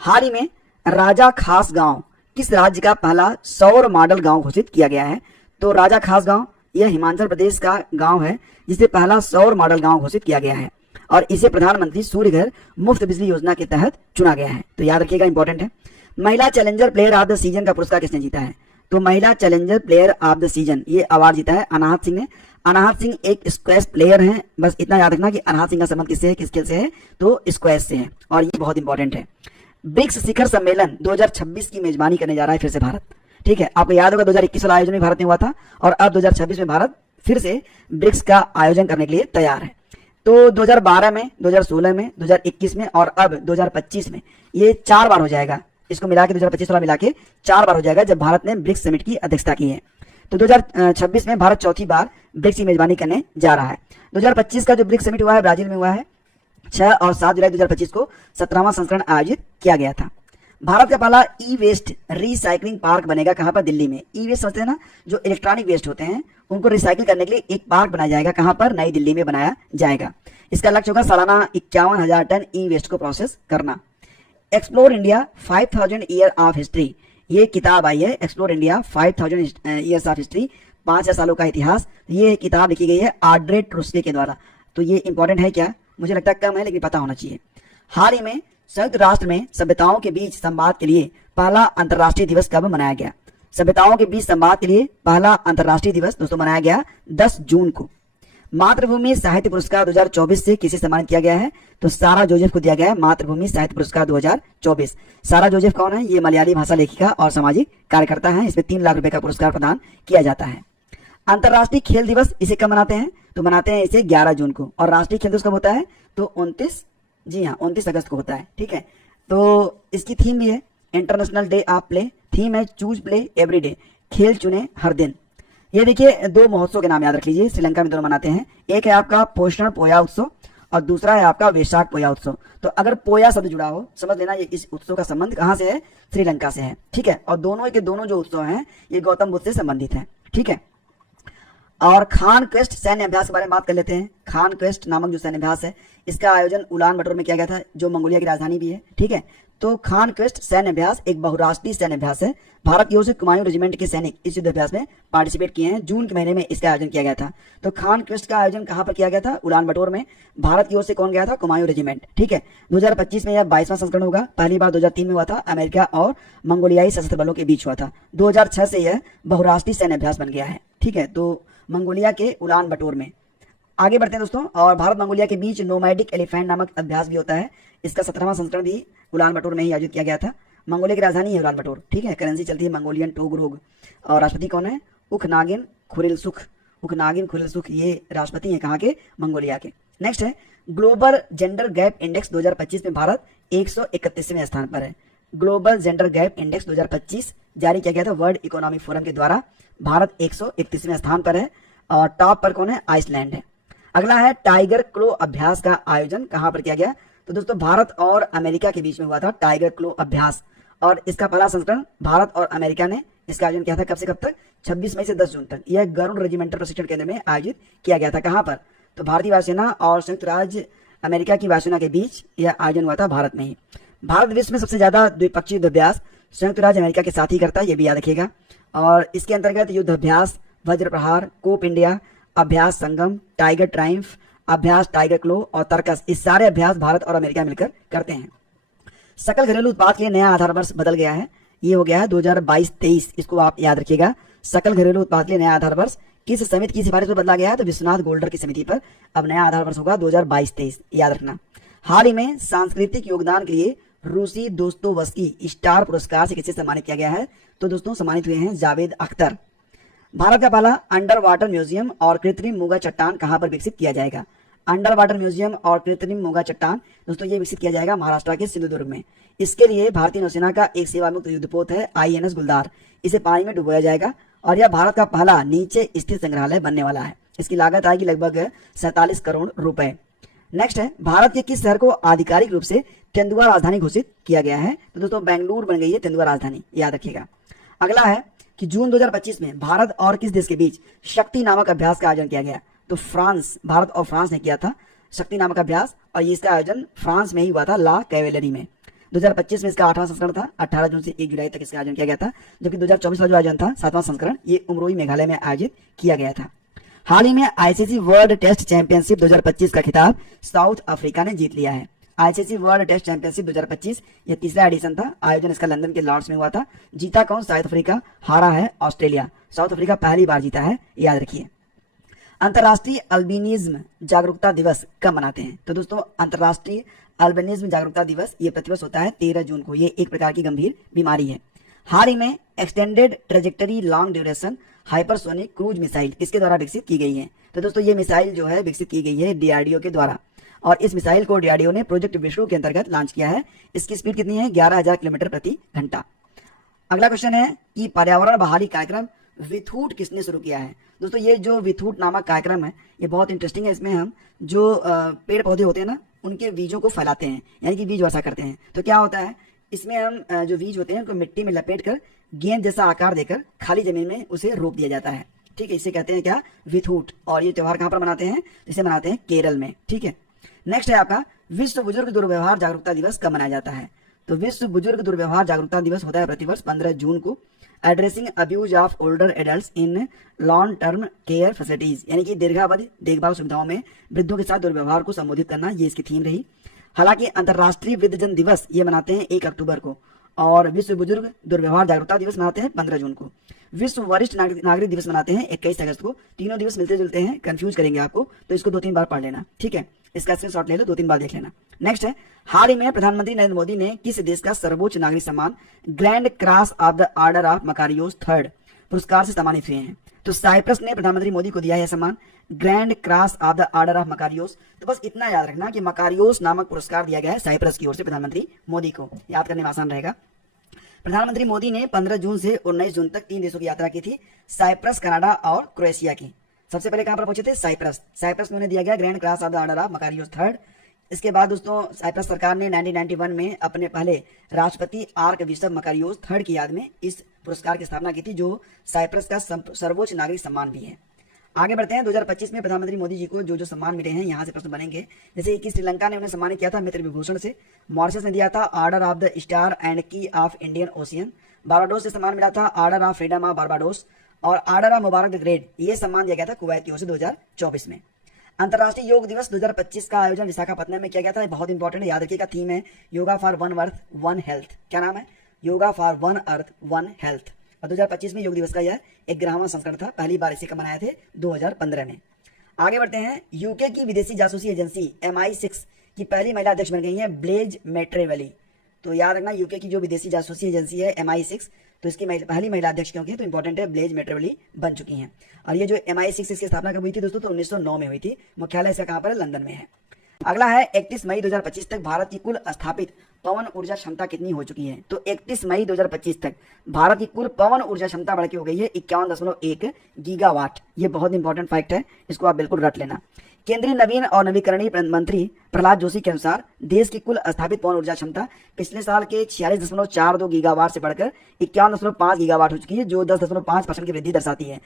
हाल ही में राजा खास गांव किस राज्य का पहला सौर मॉडल गांव घोषित किया गया है। तो राजा खास गांव यह हिमाचल प्रदेश का गांव है जिसे पहला सौर मॉडल गांव घोषित किया गया है और इसे प्रधानमंत्री सूर्य घर मुफ्त बिजली योजना के तहत चुना गया है। तो याद रखिएगा, इंपॉर्टेंट है। महिला challenger player of the season का पुरस्कार किसने जीता है, तो महिला challenger player of the season ये अवार्ड जीता है अनाहत सिंह ने। अनाहत सिंह एक स्क्वैश प्लेयर हैं, बस इतना याद रखना कि अनाहत सिंह का संबंध किससे है, किस खेल से है, तो स्क्वैश से है और ये बहुत इंपॉर्टेंट है। ब्रिक्स शिखर सम्मेलन 2026 की मेजबानी करने जा रहा है फिर से भारत। ठीक है, आपको याद होगा 2021 वाला आयोजन में भारत में हुआ था और अब 2026 में भारत फिर से ब्रिक्स का आयोजन करने के लिए तैयार है। तो 2012 में, 2016 में, 2021 में और अब 2025 में ये 4 बार हो जाएगा। इसको मिला के 2025 वाला मिला के 4 बार हो जाएगा जब भारत ने ब्रिक्स समिट की अध्यक्षता की है। तो 2026 में भारत चौथी बार ब्रिक्स की मेजबानी करने जा रहा है। 2025 का जो ब्रिक्स समिट हुआ है ब्राजील में हुआ है। 6 और 7 जुलाई 2025 को 17वां संस्करण आयोजित किया गया था। भारत का पहला ई वेस्ट रिसाइकलिंग पार्क बनेगा कहां पर, दिल्ली में। ई वेस्ट समझते हैं ना, जो इलेक्ट्रॉनिक वेस्ट होते हैं उनको रिसाइकिल करने के लिए एक पार्क बनाया जाएगा। कहां पर, नई दिल्ली में बनाया जाएगा। इसका लक्ष्य होगा सालाना 51,000 टन ई वेस्ट को प्रोसेस करना। Explore India 5000 year of history ये किताब आई है। Explore India 5000 years of history, 5000 सालों का इतिहास। ये किताब लिखी गई है आड्रे ट्रुस्के के द्वारा। तो ये इंपॉर्टेंट है क्या, मुझे लगता है कम है लेकिन पता होना चाहिए। हाल ही में संयुक्त राष्ट्र में सभ्यताओं के बीच संवाद के लिए पहला अंतर्राष्ट्रीय दिवस कब मनाया गया। सभ्यताओं के बीच संवाद के लिए पहला अंतर्राष्ट्रीय दिवस दोस्तों मनाया गया 10 जून को। मातृभूमि साहित्य पुरस्कार 2024 से किसे सम्मानित किया गया है, तो सारा जोसेफ को दिया गया है मातृभूमि साहित्य पुरस्कार 2024। सारा जोसेफ कौन है, ये मलयाली भाषा लेखिका और सामाजिक कार्यकर्ता है। इसमें 3 लाख रुपए का पुरस्कार प्रदान किया जाता है। अंतर्राष्ट्रीय खेल दिवस इसे कब मनाते हैं, तो मनाते हैं इसे 11 जून को। और राष्ट्रीय खेल दिवस कब होता है, तो 29 अगस्त को होता है। ठीक है, तो इसकी थीम भी है international day of play. Theme है चूज प्ले एवरी डे, खेल चुने हर दिन। ये देखिए 2 महोत्सव के नाम याद रख लीजिए, श्रीलंका में दोनों मनाते हैं। एक है आपका पोषण पोया उत्सव और दूसरा है आपका वैशाख पोया उत्सव। तो अगर पोया शब्द जुड़ा हो समझ लेना ये इस उत्सव का संबंध कहां से है, श्रीलंका से है। ठीक है, और दोनों के दोनों जो उत्सव हैं ये गौतम बुद्ध से संबंधित है। ठीक है, और खान क्वेस्ट सैन्य अभ्यास के बारे में बात कर लेते हैं। खान क्वेस्ट नामक जो सैन्य अभ्यास है इसका आयोजन उलान बटोर में किया गया था, जो मंगोलिया की राजधानी भी है। ठीक है, तो खान क्वेस्ट सैन्य अभ्यास एक बहुराष्ट्रीय सैन्य अभ्यास है। भारत की ओर से कुमायूं रेजिमेंट के सैनिक इस युद्ध अभ्यास में पार्टिसिपेट किए हैं। जून के महीने में इसका आयोजन किया गया था। तो खान क्वेस्ट का आयोजन कहां पर किया गया था, उलान बटोर में। भारत की ओर से कौन गया था, कुमायूं रेजिमेंट। ठीक है, 2025 में यह 22वां संस्करण होगा। पहली बार 2003 में हुआ था, अमेरिका और मंगोलियाई सशस्त्र बलों के बीच हुआ था। 2006 से यह बहुराष्ट्रीय सैन्य अभ्यास बन गया है। ठीक है, तो मंगोलिया के उलान बटोर में। आगे बढ़ते हैं दोस्तों, और भारत मंगोलिया के बीच नोमैडिक एलिफेंट नामक अभ्यास भी होता है। इसका 17वां संस्करण भी उलान बटोर में ही आयोजित किया गया था। मंगोलिया की राजधानी है उलान बटोर। ठीक है, करेंसी चलती है मंगोलियन टोगरोग। और राष्ट्रपति कौन है, उखनागिन खुरिलसुख। उखनागिन खुरिलसुख ये राष्ट्रपति हैं कहाँ के, मंगोलिया के। नेक्स्ट है ग्लोबल जेंडर गैप इंडेक्स 2025 में भारत 131वें स्थान पर है। ग्लोबल जेंडर गैप इंडेक्स 2025 जारी किया गया था वर्ल्ड इकोनॉमिक फोरम के द्वारा। भारत 131वें स्थान पर है और टॉप पर कौन है? आइसलैंड है। अगला है टाइगर क्लो अभ्यास का आयोजन कहां पर किया गया? तो दोस्तों भारत और अमेरिका के बीच में हुआ था टाइगर क्लो अभ्यास, और इसका पहला संस्करण भारत और अमेरिका ने इसका आयोजन किया था। कब से कब तक? 26 मई से 10 जून तक। यह गरुड़ रेजिमेंटल प्रशिक्षण केंद्र में आयोजित किया गया था। कहां पर? तो भारतीय वायुसेना और संयुक्त राज्य अमेरिका की वायुसेना के बीच यह आयोजन हुआ था भारत में ही। भारत विश्व में सबसे ज्यादा द्विपक्षीय युद्ध अभ्यास संयुक्त राज्य अमेरिका के साथ ही करता है, ये भी याद रखिएगा। और इसके अंतर्गत युद्ध अभ्यास, वज्र प्रहार, कोप इंडिया, अभ्यास संगम, टाइगर ट्राइम्फ, अभ्यास टाइगर क्लो और तर्कस, इस सारे अभ्यास भारत और अमेरिका मिलकर करते हैं। सकल घरेलू उत्पाद के लिए नया आधार वर्ष बदल गया है, ये हो गया है 2022-23, इसको आप याद रखिएगा। सकल घरेलू उत्पाद के लिए नया आधार वर्ष किस समिति की सिफारिश पर बदला गया है? तो विश्वनाथ गोल्डर की समिति पर अब नया आधार वर्ष होगा 2022-23, याद रखना। हाल ही में सांस्कृतिक योगदान के लिए रूसी दोस्तोवस्की स्टार पुरस्कार से किसे सम्मानित किया गया है? तो दोस्तों सम्मानित हुए हैं जावेद अख्तर। भारत का पहला अंडर वाटर म्यूजियम और कृत्रिम मूंगा चट्टान कहां पर विकसित किया जाएगा? अंडर वाटर म्यूजियम और कृत्रिम मूंगा चट्टान दोस्तों ये विकसित किया जाएगा महाराष्ट्र के सिंधुदुर्ग में। इसके लिए भारतीय नौसेना का एक सेवामुक्त युद्धपोत है INS गुलदार, इसे पानी में डुबोया जाएगा और यह भारत का पहला नीचे स्थित संग्रहालय बनने वाला है। इसकी लागत आएगी लगभग 47 करोड़ रुपए। नेक्स्ट है भारत के किस शहर को आधिकारिक रूप से तेंदुआ राजधानी घोषित किया गया है? तो दोस्तों बेंगलुरु बन गई है तेंदुआ राजधानी, याद रखिएगा। अगला है कि जून 2025 में भारत और किस देश के बीच शक्ति नामक अभ्यास का आयोजन किया गया? तो फ्रांस, भारत और फ्रांस ने किया था शक्ति नामक अभ्यास, और ये इसका आयोजन फ्रांस में ही हुआ था, ला कैवेलरी में। 2025 में इसका 8वां संस्करण था, 18 जून से 1 जुलाई तक इसका आयोजन किया गया था। जबकि 2024 का जो आयोजन था 7वां संस्करण, ये उमरोई मेघालय में आयोजित किया गया था। हाल ही में ICC वर्ल्ड टेस्ट चैंपियनशिप 2025 का खिताब साउथ अफ्रीका ने जीत लिया है। ICC वर्ल्ड टेस्ट चैंपियनशिप 2025 यह तीसरा एडिशन था। आयोजन इसका लंदन के लॉर्ड्स में हुआ था। जीता कौन? South Africa. हारा है ऑस्ट्रेलिया। साउथ अफ्रीका पहली बार जीता है, याद रखिए। अंतर्राष्ट्रीय अल्बिनिज्म जागरूकता दिवस कब मनाते हैं? तो दोस्तों अंतर्राष्ट्रीय अल्बिनिज्म जागरूकता दिवस ये प्रतिवर्ष होता है 13 जून को। ये एक प्रकार की गंभीर बीमारी है। हाल ही में extended trajectory long duration hypersonic cruise missile किसके द्वारा विकसित की गई है? तो दोस्तों ये मिसाइल जो है विकसित की गई है DRDO के द्वारा, और इस मिसाइल को DRDO ने प्रोजेक्ट विष्णु के अंतर्गत लॉन्च किया है। इसकी स्पीड कितनी है? 11,000 किलोमीटर प्रति घंटा। अगला क्वेश्चन है कि पर्यावरण बहाली कार्यक्रम विथूट किसने शुरू किया है? दोस्तों ये जो विथूट नामक कार्यक्रम है ये बहुत इंटरेस्टिंग है। इसमें हम जो पेड़ पौधे होते हैं ना, उनके बीजों को फैलाते हैं, यानी कि बीज वर्षा करते हैं। तो क्या होता है, इसमें हम जो बीज होते हैं उनको मिट्टी में लपेट कर गेंद जैसा आकार देकर खाली जमीन में उसे रोप दिया जाता है। ठीक है, इसे कहते हैं क्या? विथूट। और ये त्योहार कहां पर मनाते हैं? इसे मनाते हैं केरल में। ठीक है। नेक्स्ट है आपका विश्व बुजुर्ग दुर्व्यवहार जागरूकता दिवस कब मनाया जाता है? तो विश्व बुजुर्ग दुर्व्यवहार जागरूकता दिवस होता है प्रतिवर्ष 15 जून को। Addressing abuse of older adults in long term care facilities, यानी कि दीर्घावधि देखभाल सुविधाओं में वृद्धों के साथ दुर्व्यवहार को संबोधित करना, ये इसकी थीम रही। हालांकि अंतर्राष्ट्रीय वृद्धजन दिवस ये मनाते हैं 1 अक्टूबर को, और विश्व बुजुर्ग दुर्व्यवहार जागरूकता दिवस मनाते हैं 15 जून को। विश्व वरिष्ठ नागरिक दिवस मनाते हैं 21 अगस्त को। तीनों दिवस मिलते जुलते हैं, कंफ्यूज करेंगे आपको, तो इसको 2-3 बार पढ़ लेना। ठीक है, इसका स्क्रीनशॉट ले लो, 2-3 बार देख लेना। नेक्स्ट है हाल ही में प्रधानमंत्री नरेंद्र मोदी ने किस देश का सर्वोच्च नागरिक सम्मान grand cross of the order of Makarios III पुरस्कार से सम्मानित हुए हैं? तो साइप्रस ने प्रधानमंत्री मोदी को दिया है सम्मान grand cross of the order of Makarios. तो बस इतना याद रखना कि मकारियोस नामक पुरस्कार दिया गया है साइप्रस की ओर से प्रधानमंत्री मोदी को, याद करने में आसान रहेगा। प्रधानमंत्री मोदी ने 15 जून से 19 जून तक 3 देशों की यात्रा की थी, साइप्रस, कनाडा और क्रोएशिया की। सबसे पहले कहां पर पहुंचे थे? साइप्रस। साइप्रस में उन्हें दिया गया grand cross of the order of Makarios III। इसके बाद दोस्तों साइप्रस सरकार ने 1991 में अपने पहले राष्ट्रपति आर्क बिशप मकारियोस III की याद में इस पुरस्कार की स्थापना की थी, जो साइप्रस का सर्वोच्च नागरिक सम्मान भी है। आगे बढ़ते हैं। 2025 में प्रधानमंत्री मोदी जी को जो जो सम्मान मिले हैं यहाँ से प्रश्न बनेंगे। जैसे कि श्रीलंका ने उन्हें सम्मानित किया था मित्र विभूषण से, मॉरिशस ने दिया था order of the star and key of Indian ocean, Barbados से सम्मान मिला था order of freedom of Barbados, और order of Mubarak the great ये सम्मान दिया गया था कुवैत की ओर से 2024 में। अंतर्राष्ट्रीय योग दिवस 2025 का आयोजन विशाखापट्टनम में किया गया था। बहुत इंपॉर्टेंट है, याद रखिएगा। थीम है yoga for one earth one health. क्या नाम है? Yoga for one earth one health. और 2025 में योग दिवस का यह 11वां संस्करण था। पहली बार इसे कब मनाए थे? 2015 में। आगे बढ़ते हैं। यूके की विदेशी जासूसी एजेंसी MI6 की पहली महिला अध्यक्ष बन गई है ब्लेज मैट्रेवेली। तो याद रखना यूके की जो विदेशी जासूसी एजेंसी है MI6, तो इसकी पहली महिला अध्यक्ष क्योंकि तो इंपॉर्टेंट है, ब्लेज मेट्रोवली बन चुकी हैं। और ये जो MI6 इसकी स्थापना कब हुई थी दोस्तों, तो 1909 में हुई थी। मुख्यालय इसका कहाँ पर है, लंदन में है। अगला है 31 मई 2025 तक भारत की कुल स्थापित पवन ऊर्जा क्षमता कितनी हो चुकी है। तो 31 मई 2025 तक भारत की कुल पवन ऊर्जा क्षमता बढ़ के हो गई है 51.1 गीगावाट। ये बहुत इंपॉर्टेंट फैक्ट है, इसको आप बिल्कुल रट लेना। केंद्रीय नवीन और नवीकरणीय मंत्री प्रहलाद जोशी के अनुसार देश की कुल स्थापित पवन ऊर्जा क्षमता पिछले साल के 46.42 गीगावाट से बढ़कर 51.5 गीगावाट हो चुकी है, जो 10.5% की वृद्धि दर्शाती है।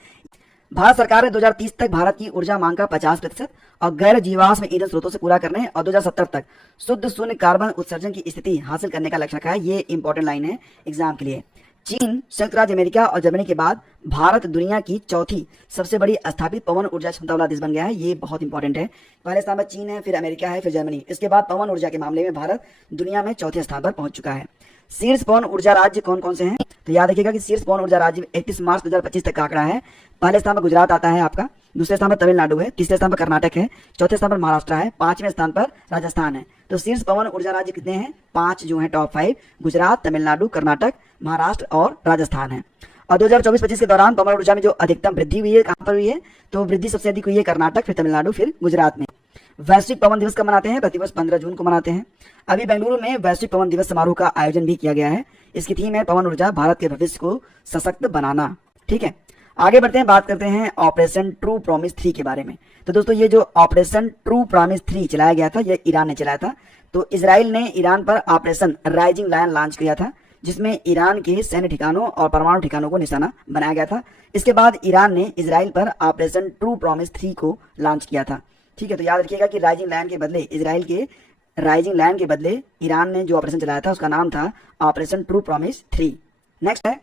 भारत सरकार ने 2030 तक भारत की ऊर्जा मांग का 50% और गैर जीवाश्म ईंधन स्रोतों से पूरा करने और 2070 तक शुद्ध शून्य कार्बन उत्सर्जन की स्थिति हासिल करने का लक्ष्य रखा है। ये इंपॉर्टेंट लाइन है एग्जाम के लिए। चीन, संयुक्त राज्य अमेरिका और जर्मनी के बाद भारत दुनिया की चौथी सबसे बड़ी स्थापित पवन ऊर्जा क्षमता वाला देश बन गया है। ये बहुत इंपॉर्टेंट है। पहले स्थान पर चीन है, फिर अमेरिका है, फिर जर्मनी। इसके बाद पवन ऊर्जा के मामले में भारत दुनिया में चौथे स्थान पर पहुंच चुका है। शीर्ष पवन ऊर्जा राज्य कौन कौन से हैं, तो याद रखिएगा कि शीर्ष पवन ऊर्जा राज्य 31 मार्च 2025 तक का आंकड़ा है। पहले स्थान पर गुजरात आता है आपका, दूसरे स्थान पर तमिलनाडु है, तीसरे स्थान पर कर्नाटक है, चौथे स्थान पर महाराष्ट्र है, पांचवें स्थान पर राजस्थान है। तो शीर्ष पवन ऊर्जा राज्य कितने हैं, 5 जो हैं टॉप 5, गुजरात, तमिलनाडु, कर्नाटक, महाराष्ट्र और राजस्थान है। और 2024-25 के दौरान पवन ऊर्जा में जो अधिकतम वृद्धि हुई है, कहां पर हुई है, तो वृद्धि सबसे अधिक हुई है कर्नाटक, फिर तमिलनाडु, फिर गुजरात में। वैश्विक पवन दिवस कब मनाते हैं, प्रतिवर्ष 15 जून को मनाते हैं। अभी बेंगलुरु में वैश्विक पवन दिवस समारोह का आयोजन भी किया गया है। इसकी थीम है पवन ऊर्जा, भारत के भविष्य को सशक्त बनाना। ठीक है, आगे बढ़ते हैं, बात करते हैं ऑपरेशन ट्रू प्रॉमिस 3 के बारे में। तो दोस्तों ये जो ऑपरेशन ट्रू प्रॉमिस 3 चलाया गया था, ये ईरान ने चलाया था। तो इसराइल ने ईरान पर ऑपरेशन राइजिंग लायन लॉन्च किया था, जिसमें ईरान के सैन्य ठिकानों और परमाणु ठिकानों को निशाना बनाया गया था। इसके बाद ईरान ने इसराइल पर ऑपरेशन ट्रू प्रॉमिस 3 को लॉन्च किया था। ठीक है, तो याद रखिएगा कि राइजिंग लायन के बदले इसराइल के राइजिंग लायन के बदले ईरान ने जो ऑपरेशन चलाया था उसका नाम था ऑपरेशन ट्रू प्रॉमिस 3। नेक्स्ट है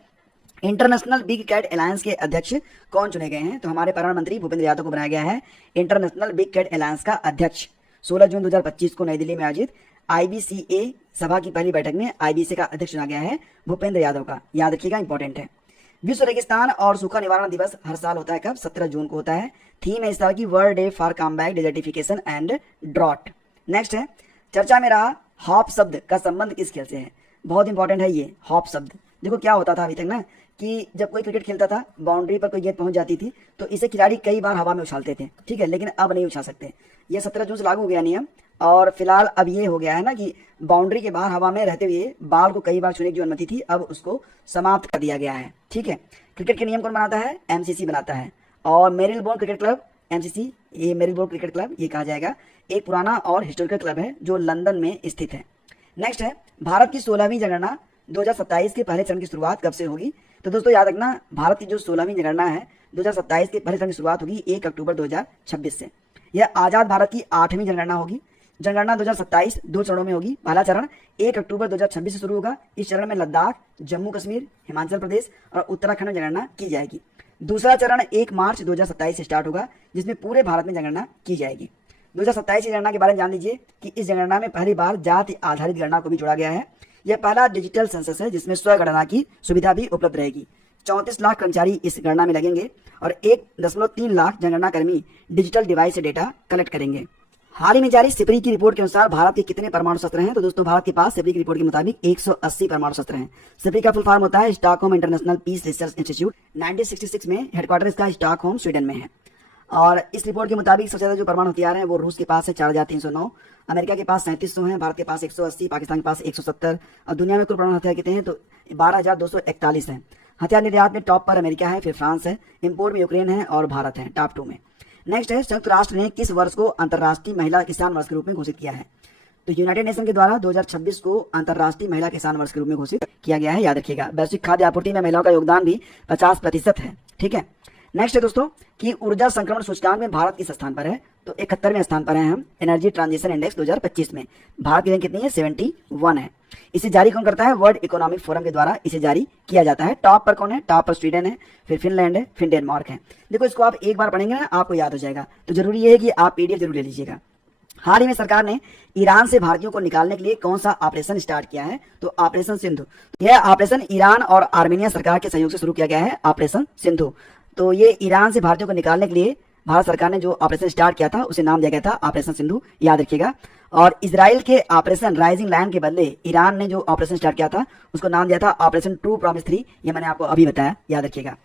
इंटरनेशनल बिग कैट अलायंस के अध्यक्ष कौन चुने गए हैं। तो हमारे प्रधानमंत्री भूपेंद्र यादव को बनाया गया है इंटरनेशनल बिग कैट अलायंस का अध्यक्ष। 16 जून 2025 को नई दिल्ली में आयोजित IBCA सभा की पहली बैठक में IBC का अध्यक्ष चुना गया है भूपेंद्र यादव का। याद रखिएगा, इंपॉर्टेंट है। विश्व रेगिस्तान और सूखा निवारण दिवस हर साल होता है कब, 17 जून को होता है। थीम है इस साल की world day for combat desertification and drought. Next है चर्चा में रहा हॉप शब्द का संबंध किस खेल से है। बहुत इंपॉर्टेंट है ये हॉप शब्द। देखो क्या होता था अभी तक ना, कि जब कोई क्रिकेट खेलता था, बाउंड्री पर कोई गेंद पहुंच जाती थी तो इसे खिलाड़ी कई बार हवा में उछालते थे। ठीक है, लेकिन अब नहीं उछाल सकते। ये 17 जून से लागू हो गया नियम। और फिलहाल अब ये हो गया है ना कि बाउंड्री के बाहर हवा में रहते हुए बाल को कई बार छूने की जो अनुमति थी, अब उसको समाप्त कर दिया गया है। ठीक है, क्रिकेट के नियम कौन बनाता है, MCC बनाता है। और मेरिलबोर्न क्रिकेट क्लब, MCC, ये मेरिलबोर्न क्रिकेट क्लब ये कहा जाएगा, एक पुराना और हिस्टोरिकल क्लब है जो लंदन में स्थित है। नेक्स्ट है भारत की 16वीं जनगणना 2027 के पहले चरण की शुरुआत कब से होगी। तो दोस्तों याद रखना, भारत की जो 16वीं जनगणना है 2027 के पहले चरण की शुरुआत होगी 1 अक्टूबर 2026 से। यह आजाद भारत की 8वीं जनगणना होगी। जनगणना 2027 2 चरणों में होगी। पहला चरण 1 अक्टूबर 2026 से शुरू होगा। इस चरण में लद्दाख, जम्मू कश्मीर, हिमाचल प्रदेश और उत्तराखंड में जनगणना की जाएगी। दूसरा चरण 1 मार्च 2027 से स्टार्ट होगा, जिसमें पूरे भारत में जनगणना की जाएगी। 2027 की जनगणना के बारे में जान लीजिए कि इस जनगणना में पहली बार जाति आधारित गणना को भी जोड़ा गया है। यह पहला डिजिटल सेंसस है जिसमें स्वगणना की सुविधा भी उपलब्ध रहेगी। 34 लाख कर्मचारी इस गणना में लगेंगे और 1.3 लाख जनगणना कर्मी डिजिटल डिवाइस से डेटा कलेक्ट करेंगे। हाल ही में जारी सिपरी की रिपोर्ट के अनुसार भारत के कितने परमाणु शस्त्र हैं। तो दोस्तों भारत के पास सिपरी की रिपोर्ट के मुताबिक 180 परमाणु शस्त्र हैं। सिपरी का फुल फॉर्म होता है Stockholm international peace research institute. 1966 में हेडक्वार्टर इसका स्टॉकहोम स्वीडन में है। और इस रिपोर्ट के मुताबिक सबसे ज्यादा जो परमाणु हथियार हैं वो रूस के पास है 4309, अमेरिका के पास 3700 हैं, भारत के पास 180, पाकिस्तान के पास 170 और दुनिया में कुल परमाणु हथियार कितने हैं तो 12241 हैं। हथियार निर्यात में टॉप पर अमेरिका है, फिर फ्रांस है, इंपोर्ट में यूक्रेन है और भारत है टॉप 2 में। नेक्स्ट है संयुक्त राष्ट्र ने किस वर्ष को अंतर्राष्ट्रीय महिला किसान वर्ष के रूप में घोषित किया है। तो यूनाइटेड नेशन के द्वारा 2026 को अंतर्राष्ट्रीय महिला किसान वर्ष के रूप में घोषित किया गया है। याद रखिएगा, वैश्विक खाद्य आपूर्ति में महिलाओं का योगदान भी 50% है। ठीक है, नेक्स्ट है दोस्तों कि ऊर्जा संक्रमण सूचकांक में भारत किस स्थान पर है। तो 71वें स्थान पर है हम। एनर्जी ट्रांजिशन इंडेक्स 2025 में भारत की रैंक कितनी है, 71 है। इसे जारी कौन करता है, वर्ल्ड इकोनॉमिक फोरम के द्वारा इसे जारी किया जाता है। टॉप पर कौन है, टॉप पर स्वीडन है, फिर फिनलैंड है, फिर डेनमार्क है। देखो इसको आप एक बार पढ़ेंगे ना आपको याद हो जाएगा, तो जरूरी है कि आप PDF जरूर ले लीजिएगा। हाल ही में सरकार ने ईरान से भारतीयों को निकालने के लिए कौन सा ऑपरेशन स्टार्ट किया है। तो ऑपरेशन सिंधु। यह ऑपरेशन ईरान और आर्मेनिया सरकार के सहयोग से शुरू किया गया है, ऑपरेशन सिंधु। तो ये ईरान से भारतीयों को निकालने के लिए भारत सरकार ने जो ऑपरेशन स्टार्ट किया था उसे नाम दिया गया था ऑपरेशन सिंधु। याद रखिएगा। और इजराइल के ऑपरेशन राइजिंग लायन के बदले ईरान ने जो ऑपरेशन स्टार्ट किया था उसको नाम दिया था ऑपरेशन ट्रू प्रॉमिस 3। ये मैंने आपको अभी बताया, याद रखिएगा।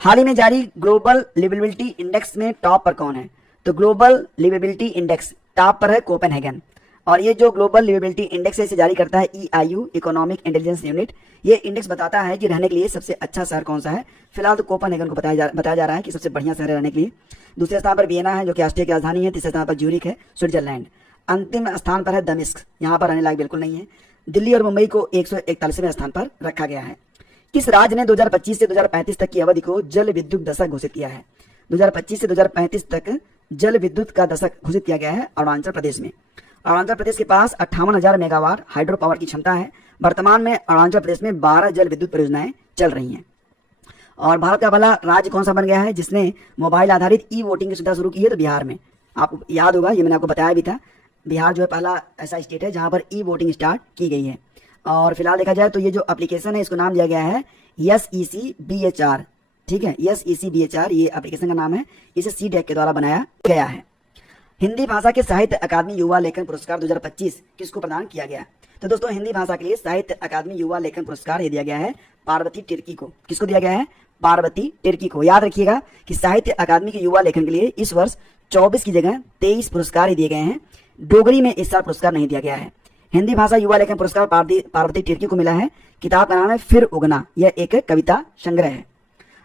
हाल ही में जारी ग्लोबल लिवेबिलिटी इंडेक्स में टॉप पर कौन है? तो ग्लोबल लिवेबिलिटी इंडेक्स टॉप पर है कोपेनहेगन। और ये जो ग्लोबल लिवेबिलिटी इंडेक्स है इसे जारी करता है EIU, इकोनॉमिक इंटेलिजेंस यूनिट। ये इंडेक्स बताता है कि रहने के लिए सबसे अच्छा शहर कौन सा है। फिलहाल तो कोपेनहेगन को बताया जा रहा है कि सबसे बढ़िया शहर है रहने के लिए। दूसरे स्थान पर वियना है जो कि ऑस्ट्रिया की राजधानी है। तीसरे स्थान पर ज्यूरिख है, स्विट्जरलैंड। अंतिम स्थान पर है दमिश्क, यहाँ पर रहने लायक बिल्कुल नहीं है। दिल्ली और मुंबई को 141वें स्थान पर रखा गया है। किस राज्य ने 2025 से 2035 तक की अवधि को जल विद्युत दशक घोषित किया है? 2025 से 2035 तक जल विद्युत का दशक घोषित किया गया है अरुणाचल प्रदेश में। अरुणाचल प्रदेश के पास 58,000 मेगावाट हाइड्रो पावर की क्षमता है। वर्तमान में अरुणाचल प्रदेश में 12 जल विद्युत परियोजनाएं चल रही हैं। और भारत का पहला राज्य कौन सा बन गया है जिसने मोबाइल आधारित ई वोटिंग की सुविधा शुरू की है? तो बिहार में। आपको याद होगा, ये मैंने आपको बताया भी था, बिहार जो है पहला ऐसा स्टेट है जहां पर ई वोटिंग स्टार्ट की गई है। और फिलहाल देखा जाए तो ये जो एप्लीकेशन है इसको नाम दिया गया है SECBHR। ठीक है, SECBHR ये एप्लीकेशन का नाम है। इसे CDEC के द्वारा बनाया गया है। हिंदी भाषा के साहित्य अकादमी युवा लेखन पुरस्कार 2025 किसको प्रदान किया गया? तो दोस्तों हिंदी भाषा के लिए साहित्य अकादमी युवा लेखन पुरस्कार ये दिया गया है पार्वती तिर्की को। किसको दिया गया है? पार्वती तिर्की को। याद रखिएगा कि साहित्य अकादमी के युवा लेखन के लिए इस वर्ष 24 की जगह 23 पुरस्कार दिए गए हैं। डोगरी में इस साल पुरस्कार नहीं दिया गया है। हिंदी भाषा युवा लेखन पुरस्कार पार्वती तिर्की को मिला है। किताब का नाम है फिर उगना, यह एक कविता संग्रह है।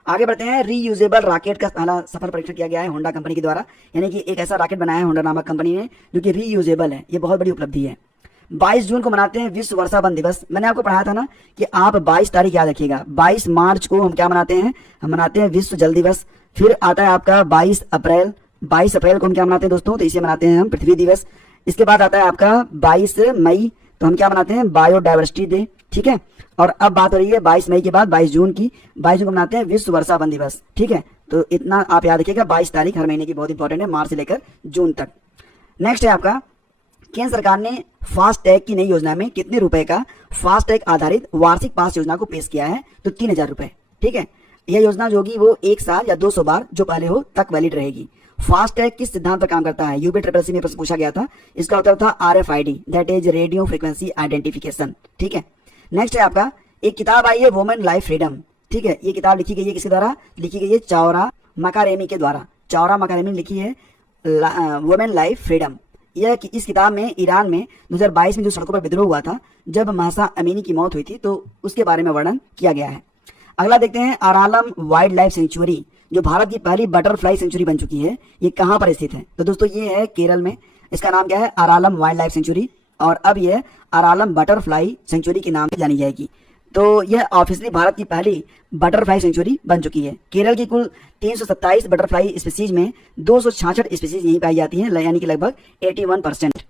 आगे बढ़ते हैं। रीयूजेबल रॉकेट का पहला सफल परीक्षण किया गया है होंडा कंपनी के द्वारा, यानी कि एक ऐसा रॉकेट बनाया है होंडा नामक कंपनी ने जो कि रीयूजेबल है। ये बहुत बड़ी उपलब्धि है। 22 जून को मनाते हैं विश्व वर्षा वन दिवस। मैंने आपको पढ़ाया था ना कि आप 22 तारीख याद रखिएगा। 22 मार्च को हम क्या मनाते हैं? हम मनाते हैं विश्व जल दिवस। फिर आता है आपका 22 अप्रैल। 22 अप्रैल को हम क्या मनाते हैं दोस्तों? तो इसे मनाते हैं हम पृथ्वी दिवस। इसके बाद आता है आपका 22 मई, तो हम क्या मनाते हैं? Biodiversity day. ठीक है, और अब बात हो रही है 22 मई के बाद 22 जून की। 22 जून को मनाते हैं विश्व वर्षा वन दिवस। ठीक है, तो इतना आप याद रखिएगा। 22 तारीख हर महीने की बहुत इंपॉर्टेंट है, मार्च से लेकर जून तक। नेक्स्ट है आपका, केंद्र सरकार ने फास्ट टैग की नई योजना में कितने रुपए का फास्ट टैग आधारित वार्षिक पास योजना को पेश किया है? तो 3000 रुपए। ठीक है, यह योजना जो होगी वो 1 साल या 200 बार जो पहले हो तक वैलिड रहेगी। फास्ट टैग किस सिद्धांत पर काम करता है? UPSSC में प्रश्न पूछा गया था। इसका उत्तर था RFID, that is radio frequency identification. ठीक है, नेक्स्ट है आपका, एक किताब आई है वुमेन लाइफ फ्रीडम। ठीक है, ये किताब लिखी गई है किसके द्वारा? लिखी गई है चाओरा मकारेमी के द्वारा। चाओरा मकारेमी ने लिखी है वुमेन लाइफ फ्रीडम। यह इस किताब में ईरान में 2022 में जो सड़कों पर विद्रोह हुआ था जब महसा अमीनी की मौत हुई थी, तो उसके बारे में वर्णन किया गया है। अगला देखते हैं, अरालम वाइल्ड लाइफ सेंचुरी जो भारत की पहली बटरफ्लाई सेंचुरी बन चुकी है, ये कहाँ पर स्थित है? तो दोस्तों ये है केरल में। इसका नाम क्या है? Aralam wild life sanctuary. और अब यह अरालम बटरफ्लाई सेंचुरी के नाम से जानी जाएगी। तो यह ऑफिशियली भारत की पहली बटरफ्लाई सेंचुरी बन चुकी है। केरल की कुल 327 बटरफ्लाई स्पीसीज में 266 स्पीसीज यहीं पाई जाती हैं, यानी कि लगभग 81%।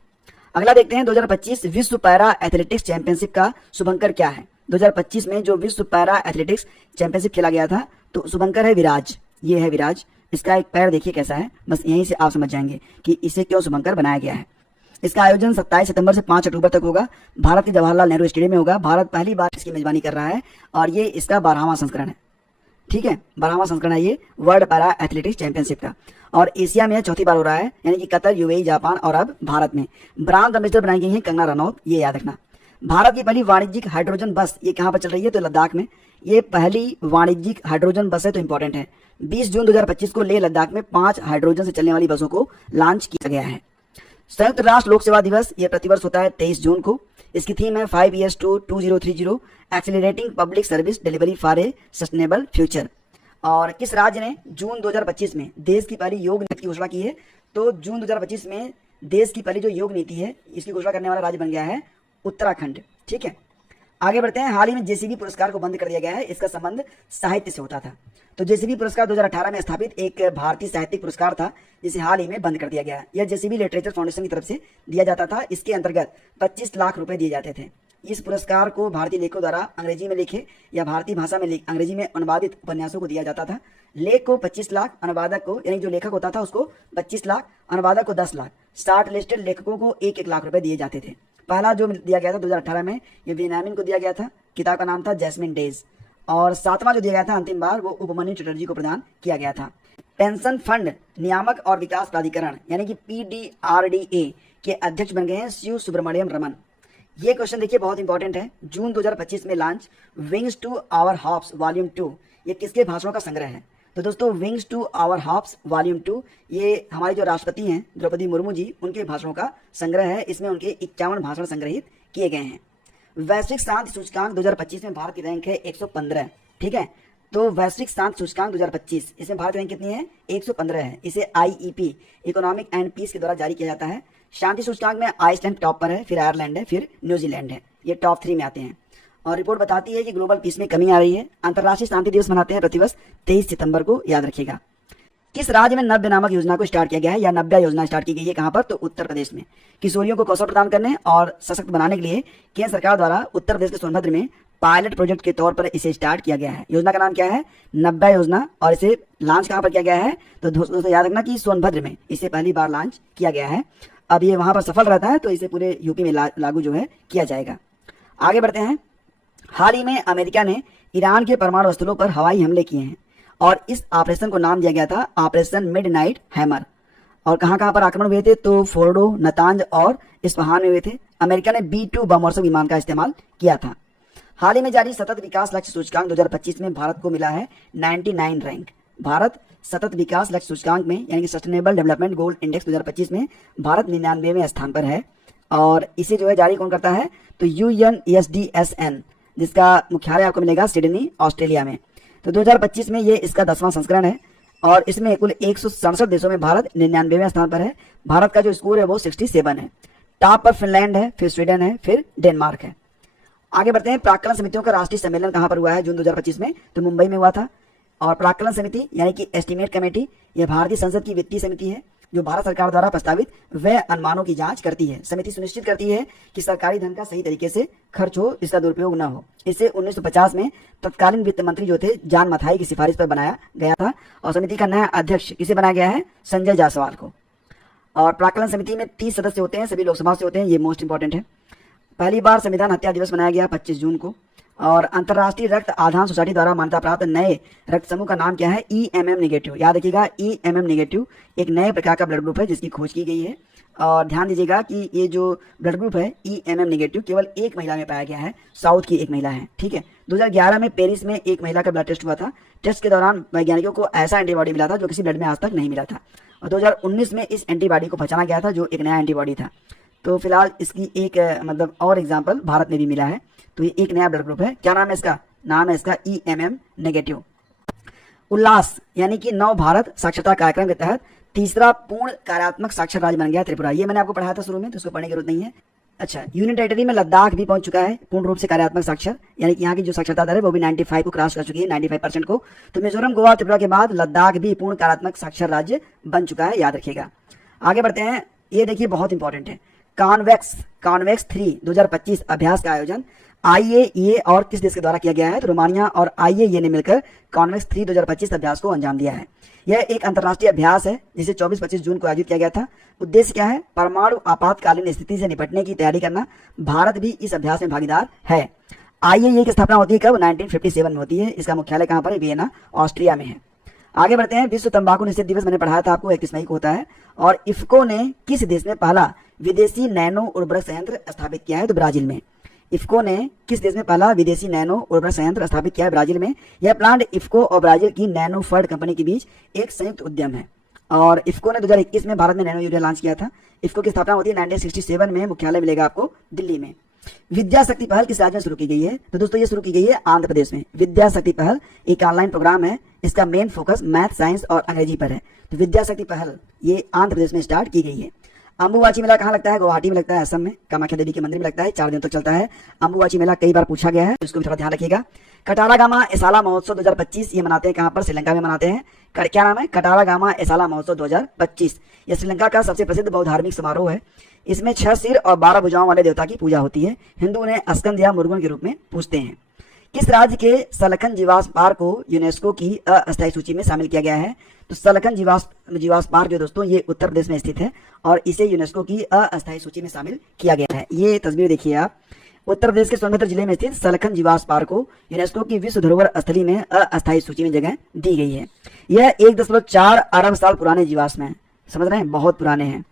अगला देखते हैं, 2025 विश्व पैरा एथलेटिक्स चैंपियनशिप का शुभंकर क्या है? 2025 में जो विश्व पैरा एथलेटिक्स चैंपियनशिप खेला गया था, तो शुभंकर है विराज। ये है विराज। इसका एक पैर देखिए कैसा है, बस यहीं से आप समझ जाएंगे कि इसे क्यों शुभंकर बनाया गया है। इसका आयोजन 27 सितंबर से 5 अक्टूबर तक होगा। भारत के जवाहरलाल नेहरू स्टेडियम में होगा। भारत पहली बार इसकी मेजबानी कर रहा है और ये इसका 12वां संस्करण है। ठीक है, 12वां संस्करण है ये वर्ल्ड पैरा एथलेटिक्स चैंपियनशिप का। और एशिया में चौथी बार हो रहा है, यानी कि कतर, UAE, जापान और अब भारत में। ब्रांड एम्बेसडर बनाई गई है कंगना रनौत, ये याद रखना। भारत की पहली वाणिज्यिक हाइड्रोजन बस ये कहाँ पर चल रही है? तो लद्दाख में। ये पहली वाणिज्यिक हाइड्रोजन बस है, तो इंपॉर्टेंट है। 20 जून 2025 को लेह लद्दाख में 5 हाइड्रोजन से चलने वाली बसों को लॉन्च किया गया है। संयुक्त राष्ट्र लोक सेवा दिवस ये प्रतिवर्ष होता है 23 जून को। इसकी थीम है 5 years to 2030 accelerating public service delivery for a sustainable future. और किस राज्य ने जून 2025 में देश की पहली योग नीति की घोषणा की है? तो जून 2025 में देश की पहली जो योग नीति है इसकी घोषणा करने वाला राज्य बन गया है उत्तराखंड। ठीक है, आगे बढ़ते हैं। हाल ही में JCB पुरस्कार को बंद कर दिया गया है। इसका संबंध साहित्य से होता था। तो JCB पुरस्कार 2018 में स्थापित एक भारतीय साहित्यिक पुरस्कार था जिसे हाल ही में बंद कर दिया गया है। यह JCB लिटरेचर फाउंडेशन की तरफ से दिया जाता था। इसके अंतर्गत 25 लाख रुपए दिए जाते थे। इस पुरस्कार को भारतीय लेखकों द्वारा अंग्रेजी में लिखे या भारतीय भाषा में अंग्रेजी में अनुवादित उपन्यासों को दिया जाता था। लेख को 25 लाख, अनुवादक को यानी जो लेखक होता था उसको 25 लाख, अनुवादक को 10 लाख, शॉर्ट लिस्टेड लेखकों को 1-1 लाख रुपए दिए जाते थे। पहला जो दिया गया था 2018 में ये बेंजामिन को दिया गया था। किताब का नाम था जैस्मिन डेज। और 7वां जो दिया गया था अंतिम बार वो उपमन्यु चटर्जी को प्रदान किया गया था। पेंशन फंड नियामक और विकास प्राधिकरण यानी कि PDRDA के अध्यक्ष बन गए हैं शिव सुब्रमण्यम रमन। ये क्वेश्चन देखिए बहुत इंपॉर्टेंट है। जून 2025 में launch wings to our hopes volume 2, ये किसके भाषणों का संग्रह है? तो दोस्तों wings to our hopes volume 2 ये हमारे जो राष्ट्रपति हैं द्रौपदी मुर्मू जी, उनके भाषणों का संग्रह है। इसमें उनके 51 भाषण संग्रहित किए गए हैं। वैश्विक शांति सूचकांक 2025 में भारत की रैंक है 115, ठीक है। तो वैश्विक शांति सूचकांक 2025 इसमें भारत रैंक कितनी है? 115 है। इसे IEP इकोनॉमिक एंड पीस के द्वारा जारी किया जाता है। शांति सूचकांक में आइसलैंड टॉप पर है, फिर आयरलैंड है, फिर न्यूजीलैंड है, ये टॉप 3 में आते हैं। और रिपोर्ट बताती है कि ग्लोबल पीस में कमी आ रही है। अंतर्राष्ट्रीय शांति दिवस मनाते हैं प्रतिवर्ष 23 सितंबर को, याद रखिएगा। किस राज्य में नव्य नामक योजना को स्टार्ट किया गया है या नव्या योजना स्टार्ट की गई है? कहां पर? तो उत्तर प्रदेश में। किशोरियों को कौशल प्रदान करने और सशक्त बनाने के लिए केंद्र सरकार द्वारा उत्तर प्रदेश के सोनभद्र में पायलट प्रोजेक्ट के तौर पर इसे स्टार्ट किया गया है। योजना का नाम क्या है? नव्या योजना। और इसे लॉन्च कहां पर किया गया है? तो दोस्तों याद रखना कि सोनभद्र में इसे पहली बार लॉन्च किया गया है। अब ये वहां पर सफल रहता है तो इसे पूरे यूपी में लागू जो है किया जाएगा। आगे बढ़ते हैं। हाल ही में अमेरिका ने ईरान के परमाणु स्थलों पर हवाई हमले किए हैं और इस ऑपरेशन को नाम दिया गया था ऑपरेशन मिडनाइट हैमर। और कहां पर आक्रमण हुए थे? तो फोर्डो, नतांज और इस्फहान में हुए थे। अमेरिका ने B-2 बमवर्षक विमान का इस्तेमाल किया था। हाल ही में जारी सतत विकास लक्ष्य सूचकांक 2025 में भारत को मिला है 99 रैंक। भारत सतत विकास लक्ष्य सूचकांक में यानी कि सस्टेनेबल डेवलपमेंट गोल इंडेक्स 2025 में भारत 99वें स्थान पर है। और इसे जो है जारी कौन करता है? तो UNESDSN, जिसका मुख्यालय आपको मिलेगा सिडनी, ऑस्ट्रेलिया में। तो 2025 में ये इसका 10वां संस्करण है और इसमें कुल 167 देशों में भारत 99वें स्थान पर है। भारत का जो स्कोर है वो 67 है। टॉप पर फिनलैंड है, फिर स्वीडन है, फिर डेनमार्क है। आगे बढ़ते हैं। प्राक्कलन समितियों का राष्ट्रीय सम्मेलन कहां पर हुआ है जून 2025 में? तो मुंबई में हुआ था। और प्राक्कलन समिति यानी कि एस्टीमेट कमेटी, यह भारतीय संसद की वित्तीय समिति है जो भारत सरकार द्वारा प्रस्तावित व्यय अनुमानों की जांच करती है। समिति सुनिश्चित करती है कि सरकारी धन का सही तरीके से खर्च हो, इसका दुरुपयोग न हो। इसे 1950 में तत्कालीन वित्त मंत्री जो थे जॉन मथाई की सिफारिश पर बनाया गया था और समिति का नया अध्यक्ष किसे बनाया गया है? संजय जायसवाल को। और प्राक्कलन समिति में 30 सदस्य होते हैं, सभी लोकसभा से होते हैं, ये मोस्ट इंपॉर्टेंट है। पहली बार संविधान हत्या दिवस मनाया गया 25 जून को। और अंतर्राष्ट्रीय रक्त आधान सोसाइटी द्वारा मान्यता प्राप्त नए रक्त समूह का नाम क्या है? EMM negative. याद रखिएगा EMM नेगेटिव एक नए प्रकार का ब्लड ग्रुप है जिसकी खोज की गई है। और ध्यान दीजिएगा कि ये जो ब्लड ग्रुप है EMM नेगेटिव केवल एक महिला में पाया गया है, साउथ की एक महिला है, ठीक है। 2011 में पेरिस में एक महिला का ब्लड टेस्ट हुआ था। टेस्ट के दौरान वैज्ञानिकों को ऐसा एंटीबॉडी मिला था जो किसी ब्लड में आज तक नहीं मिला था। और 2019 में इस एंटीबॉडी को पहचाना गया था जो एक नया एंटीबॉडी था। तो फिलहाल इसकी एक मतलब और एग्जाम्पल भारत में भी मिला है। तो ये एक नया ब्लड ग्रुप है। क्या नाम है इसका? नाम है इसका EMM नेगेटिव। उल्लास यानी कि नव भारत साक्षरता कार्यक्रम के तहत तीसरा पूर्ण कार्यात्मक साक्षर राज्य बन गया त्रिपुरा। ये मैंने आपको पढ़ाया था शुरू में, तो इसको पढ़ने की जरूरत नहीं है। अच्छा, यूनियन टेरिटरी में लद्दाख भी पहुंच चुका है पूर्ण रूप से कार्यात्मक साक्षर, यानी कि यहाँ की जो साक्षरता दर है वो भी 95 को क्रॉस कर चुकी है, 95% को। तो मिजोरम, गोवा, त्रिपुरा के बाद लद्दाख भी पूर्ण कार्यात्मक साक्षर राज्य बन चुका है, याद रखिएगा। आगे बढ़ते हैं। ये देखिए बहुत इंपॉर्टेंट है। कॉन्वेक्स 3 2025 अभ्यास का आयोजन IAEA और किस देश के द्वारा किया गया है? तो रोमानिया और IAEA ने मिलकर कॉन्वेक्स 3 2025 अभ्यास को अंजाम दिया है। यह एक अंतर्राष्ट्रीय अभ्यास है जिसे 24-25 जून को आयोजित किया गया था। उद्देश्य क्या है? परमाणु आपातकालीन स्थिति से निपटने की तैयारी करना। भारत भी इस अभ्यास में भागीदार है। IAEA की स्थापना होती है कब? 1957 में होती है। इसका मुख्यालय कहां पर है? वियना, ऑस्ट्रिया में है। आगे बढ़ते हैं। विश्व तंबाकू निषेध दिवस मैंने पढ़ाया था आपको, 31 मई को होता है। और इफ्को ने किस देश में पहला विदेशी नैनो उर्वरक संयंत्र स्थापित किया है? तो ब्राजील में। इफ्को ने किस देश में पहला विदेशी नैनो उर्वरक संयंत्र स्थापित किया है? ब्राजील में। यह प्लांट इफ्को और ब्राजील की नैनो फर्ड कंपनी के बीच एक संयुक्त उद्यम है। और इफ्को ने 2021 में भारत में नैनो यूरिया लॉन्च किया था। इफ्को की स्थापना होती है 1967 में, मुख्यालय मिलेगा आपको दिल्ली में। विद्या शक्ति पहल किस राज्य में शुरू की गई है? तो दोस्तों ये शुरू की गई है आंध्र प्रदेश में। विद्या शक्ति पहल एक ऑनलाइन प्रोग्राम है। इसका मेन फोकस मैथ, साइंस और अंग्रेजी पर है। तो विद्या शक्ति पहल ये आंध्र प्रदेश में स्टार्ट की गई है। अंबुबाची मेला कहाँ लगता है? गुवाहाटी में लगता है, असम में, कामाख्या देवी के मंदिर में लगता है। 4 दिन तक चलता है अंबुबाची मेला। कई बार पूछा गया है, तो इसको भी थोड़ा ध्यान रखिएगा। कटारागामा एसाला महोत्सव 2025 ये मनाते हैं कहाँ पर? श्रीलंका में मनाते हैं। क्या नाम है? कटारागामा एसाला महोत्सव 2025। यह श्रीलंका का सबसे प्रसिद्ध बहु धार्मिक समारोह है। इसमें 6 सिर और 12 भुजाओं वाले देवता की पूजा होती है। हिंदू उन्हें अस्कंद या मुरुगन के रूप में पूजते हैं। किस राज्य के सलखन जीवाश्म पार्क को यूनेस्को की अस्थायी सूची में शामिल किया गया है? तो सलखन जीवाश्म पार्क जो दोस्तों ये उत्तर प्रदेश में स्थित है और इसे यूनेस्को की अस्थायी सूची में शामिल किया गया है। ये तस्वीर देखिए आप। उत्तर प्रदेश के सोनभद्र जिले में स्थित सलखन जीवाश्म पार्क को यूनेस्को की विश्व धरोहर स्थली में अस्थायी सूची में जगह दी गई है। यह 1.4 अरब साल पुराने जीवाश्म हैं, समझ रहे हैं, बहुत पुराने हैं।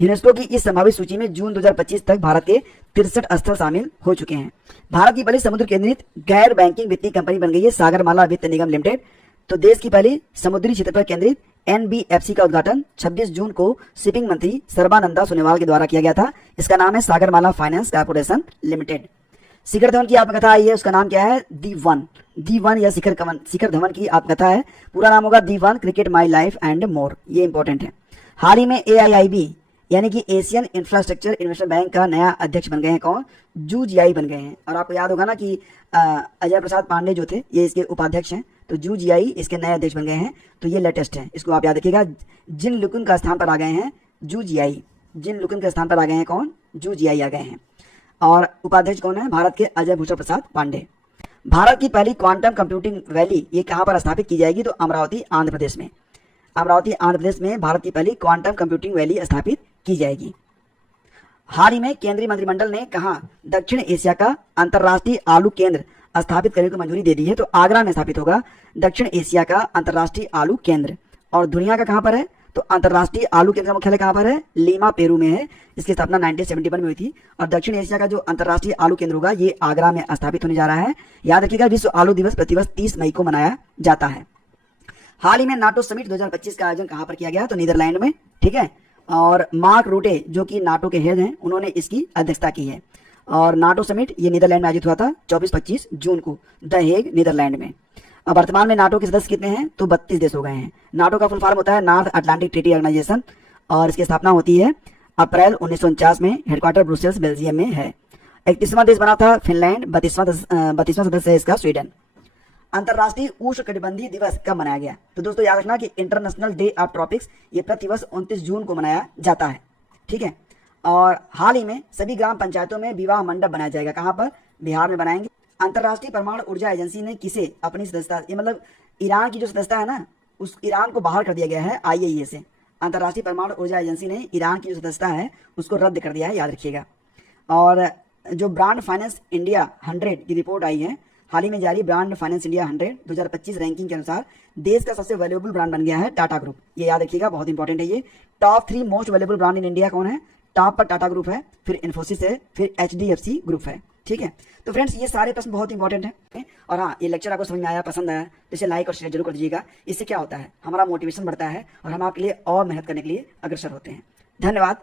यूनेस्को की इस संभावित सूची में जून 2025 तक भारत के 63 स्थल शामिल हो चुके हैं। भारत की पहली समुद्र केंद्रित गैर बैंकिंग वित्तीय कंपनी बन गई है सागरमाला वित्त निगम लिमिटेड। तो देश की पहली समुद्री क्षेत्र पर केंद्रित NBFC का उद्घाटन 26 जून को शिपिंग मंत्री सर्बानंदा सोनोवाल के द्वारा किया गया था। इसका नाम है Sagarmala finance corporation limited. Shikhar Dhawan की आत्मकथा आई है, उसका नाम क्या है? दी वन या शिखर धवन की आत्मकथा है। पूरा नाम होगा the one cricket my life and more. ये इंपॉर्टेंट है। हाल ही में AIIB यानी कि एशियन इंफ्रास्ट्रक्चर इन्वेस्टमेंट बैंक का नया अध्यक्ष बन गए हैं। कौन? जू जियाई बन गए हैं। और आपको याद होगा ना कि अजय प्रसाद पांडे जो थे ये इसके उपाध्यक्ष हैं, तो जू जियाई इसके नए अध्यक्ष बन गए हैं। तो ये लेटेस्ट है, इसको आप याद रखिएगा। जिन लुकुन का स्थान पर आ गए हैं जू जियाई, जिन लुकुन के स्थान पर आ गए हैं कौन? जू जियाई आ गए हैं। और उपाध्यक्ष कौन है? भारत के अजय भूषण प्रसाद पांडे। भारत की पहली क्वांटम कंप्यूटिंग वैली ये कहाँ पर स्थापित की जाएगी? तो अमरावती आंध्र प्रदेश में। अमरावती आंध्र प्रदेश में भारत की पहली क्वांटम कंप्यूटिंग वैली स्थापित की जाएगी। हाल ही में केंद्रीय मंत्रिमंडल ने कहा दक्षिण एशिया का अंतर्राष्ट्रीय आलू केंद्र स्थापित करने को मंजूरी दे दी है। तो आगरा में स्थापित होगा दक्षिण एशिया का अंतर्राष्ट्रीय आलू केंद्र। और दुनिया का कहां पर है? तो अंतर्राष्ट्रीय आलू केंद्र का मुख्यालय कहां पर है? लीमा पेरू में है। इसकी स्थापना 1971 में हुई थी। और दक्षिण एशिया का जो अंतर्राष्ट्रीय आलू केंद्र होगा ये आगरा में स्थापित होने जा रहा है। याद रखिएगा, विश्व आलू दिवस प्रतिवर्ष 30 मई को मनाया जाता है। हाल ही में नाटो समिट 2025 का आयोजन कहां पर किया गया? तो नीदरलैंड में। ठीक है। और मार्क रूटे जो कि नाटो के हेड हैं उन्होंने इसकी अध्यक्षता की है। और नाटो समिट ये नीदरलैंड में आयोजित हुआ था 24-25 जून को द हेग नीदरलैंड में। अब वर्तमान में नाटो के सदस्य कितने हैं? तो 32 देश हो गए हैं। नाटो का फुल फॉर्म होता है नॉर्थ अटलांटिक ट्रीटी ऑर्गेनाइजेशन और इसकी स्थापना होती है अप्रैल 1949 में। हेडक्वार्टर ब्रुसेल्स बेल्जियम में है। 31वां देश बना था फिनलैंड। 32वां सदस्य है इसका स्वीडन। अंतर्राष्ट्रीय उष्णकटिबंधीय दिवस कब मनाया गया? तो दोस्तों याद रखना कि इंटरनेशनल डे ऑफ ट्रॉपिक्स ये प्रतिवर्ष 29 जून को मनाया जाता है। ठीक है। और हाल ही में सभी ग्राम पंचायतों में विवाह मंडप बनाया जाएगा। कहां पर? बिहार में बनाएंगे। अंतर्राष्ट्रीय परमाणु ऊर्जा एजेंसी ने किसे अपनी सदस्यता, ये मतलब ईरान की जो सदस्यता है ना, उस ईरान को बाहर कर दिया गया है IAEA से। अंतर्राष्ट्रीय परमाणु ऊर्जा एजेंसी ने ईरान की जो सदस्यता है उसको रद्द कर दिया है, याद रखिएगा। और जो ब्रांड फाइनेंस इंडिया 100 की रिपोर्ट आई है हाल ही में जारी, ब्रांड फाइनेंस इंडिया 100 2025 रैंकिंग के अनुसार देश का सबसे वैल्यूएबल ब्रांड बन गया है टाटा ग्रुप। ये याद रखिएगा, बहुत इंपॉर्टेंट है ये। Top 3 most valuable brand in India कौन है? टॉप पर टाटा ग्रुप है, फिर इन्फोसिस है, फिर HDFC ग्रुप है। ठीक है। तो फ्रेंड्स ये सारे प्रश्न बहुत इंपॉर्टेंट है। और हाँ, ये लेक्चर आपको समझ में आया, पसंद आया तो इसे लाइक और शेयर जरूर कर दीजिएगा। इससे क्या होता है, हमारा मोटिवेशन बढ़ता है और हम आपके लिए और मेहनत करने के लिए अग्रसर होते हैं। धन्यवाद।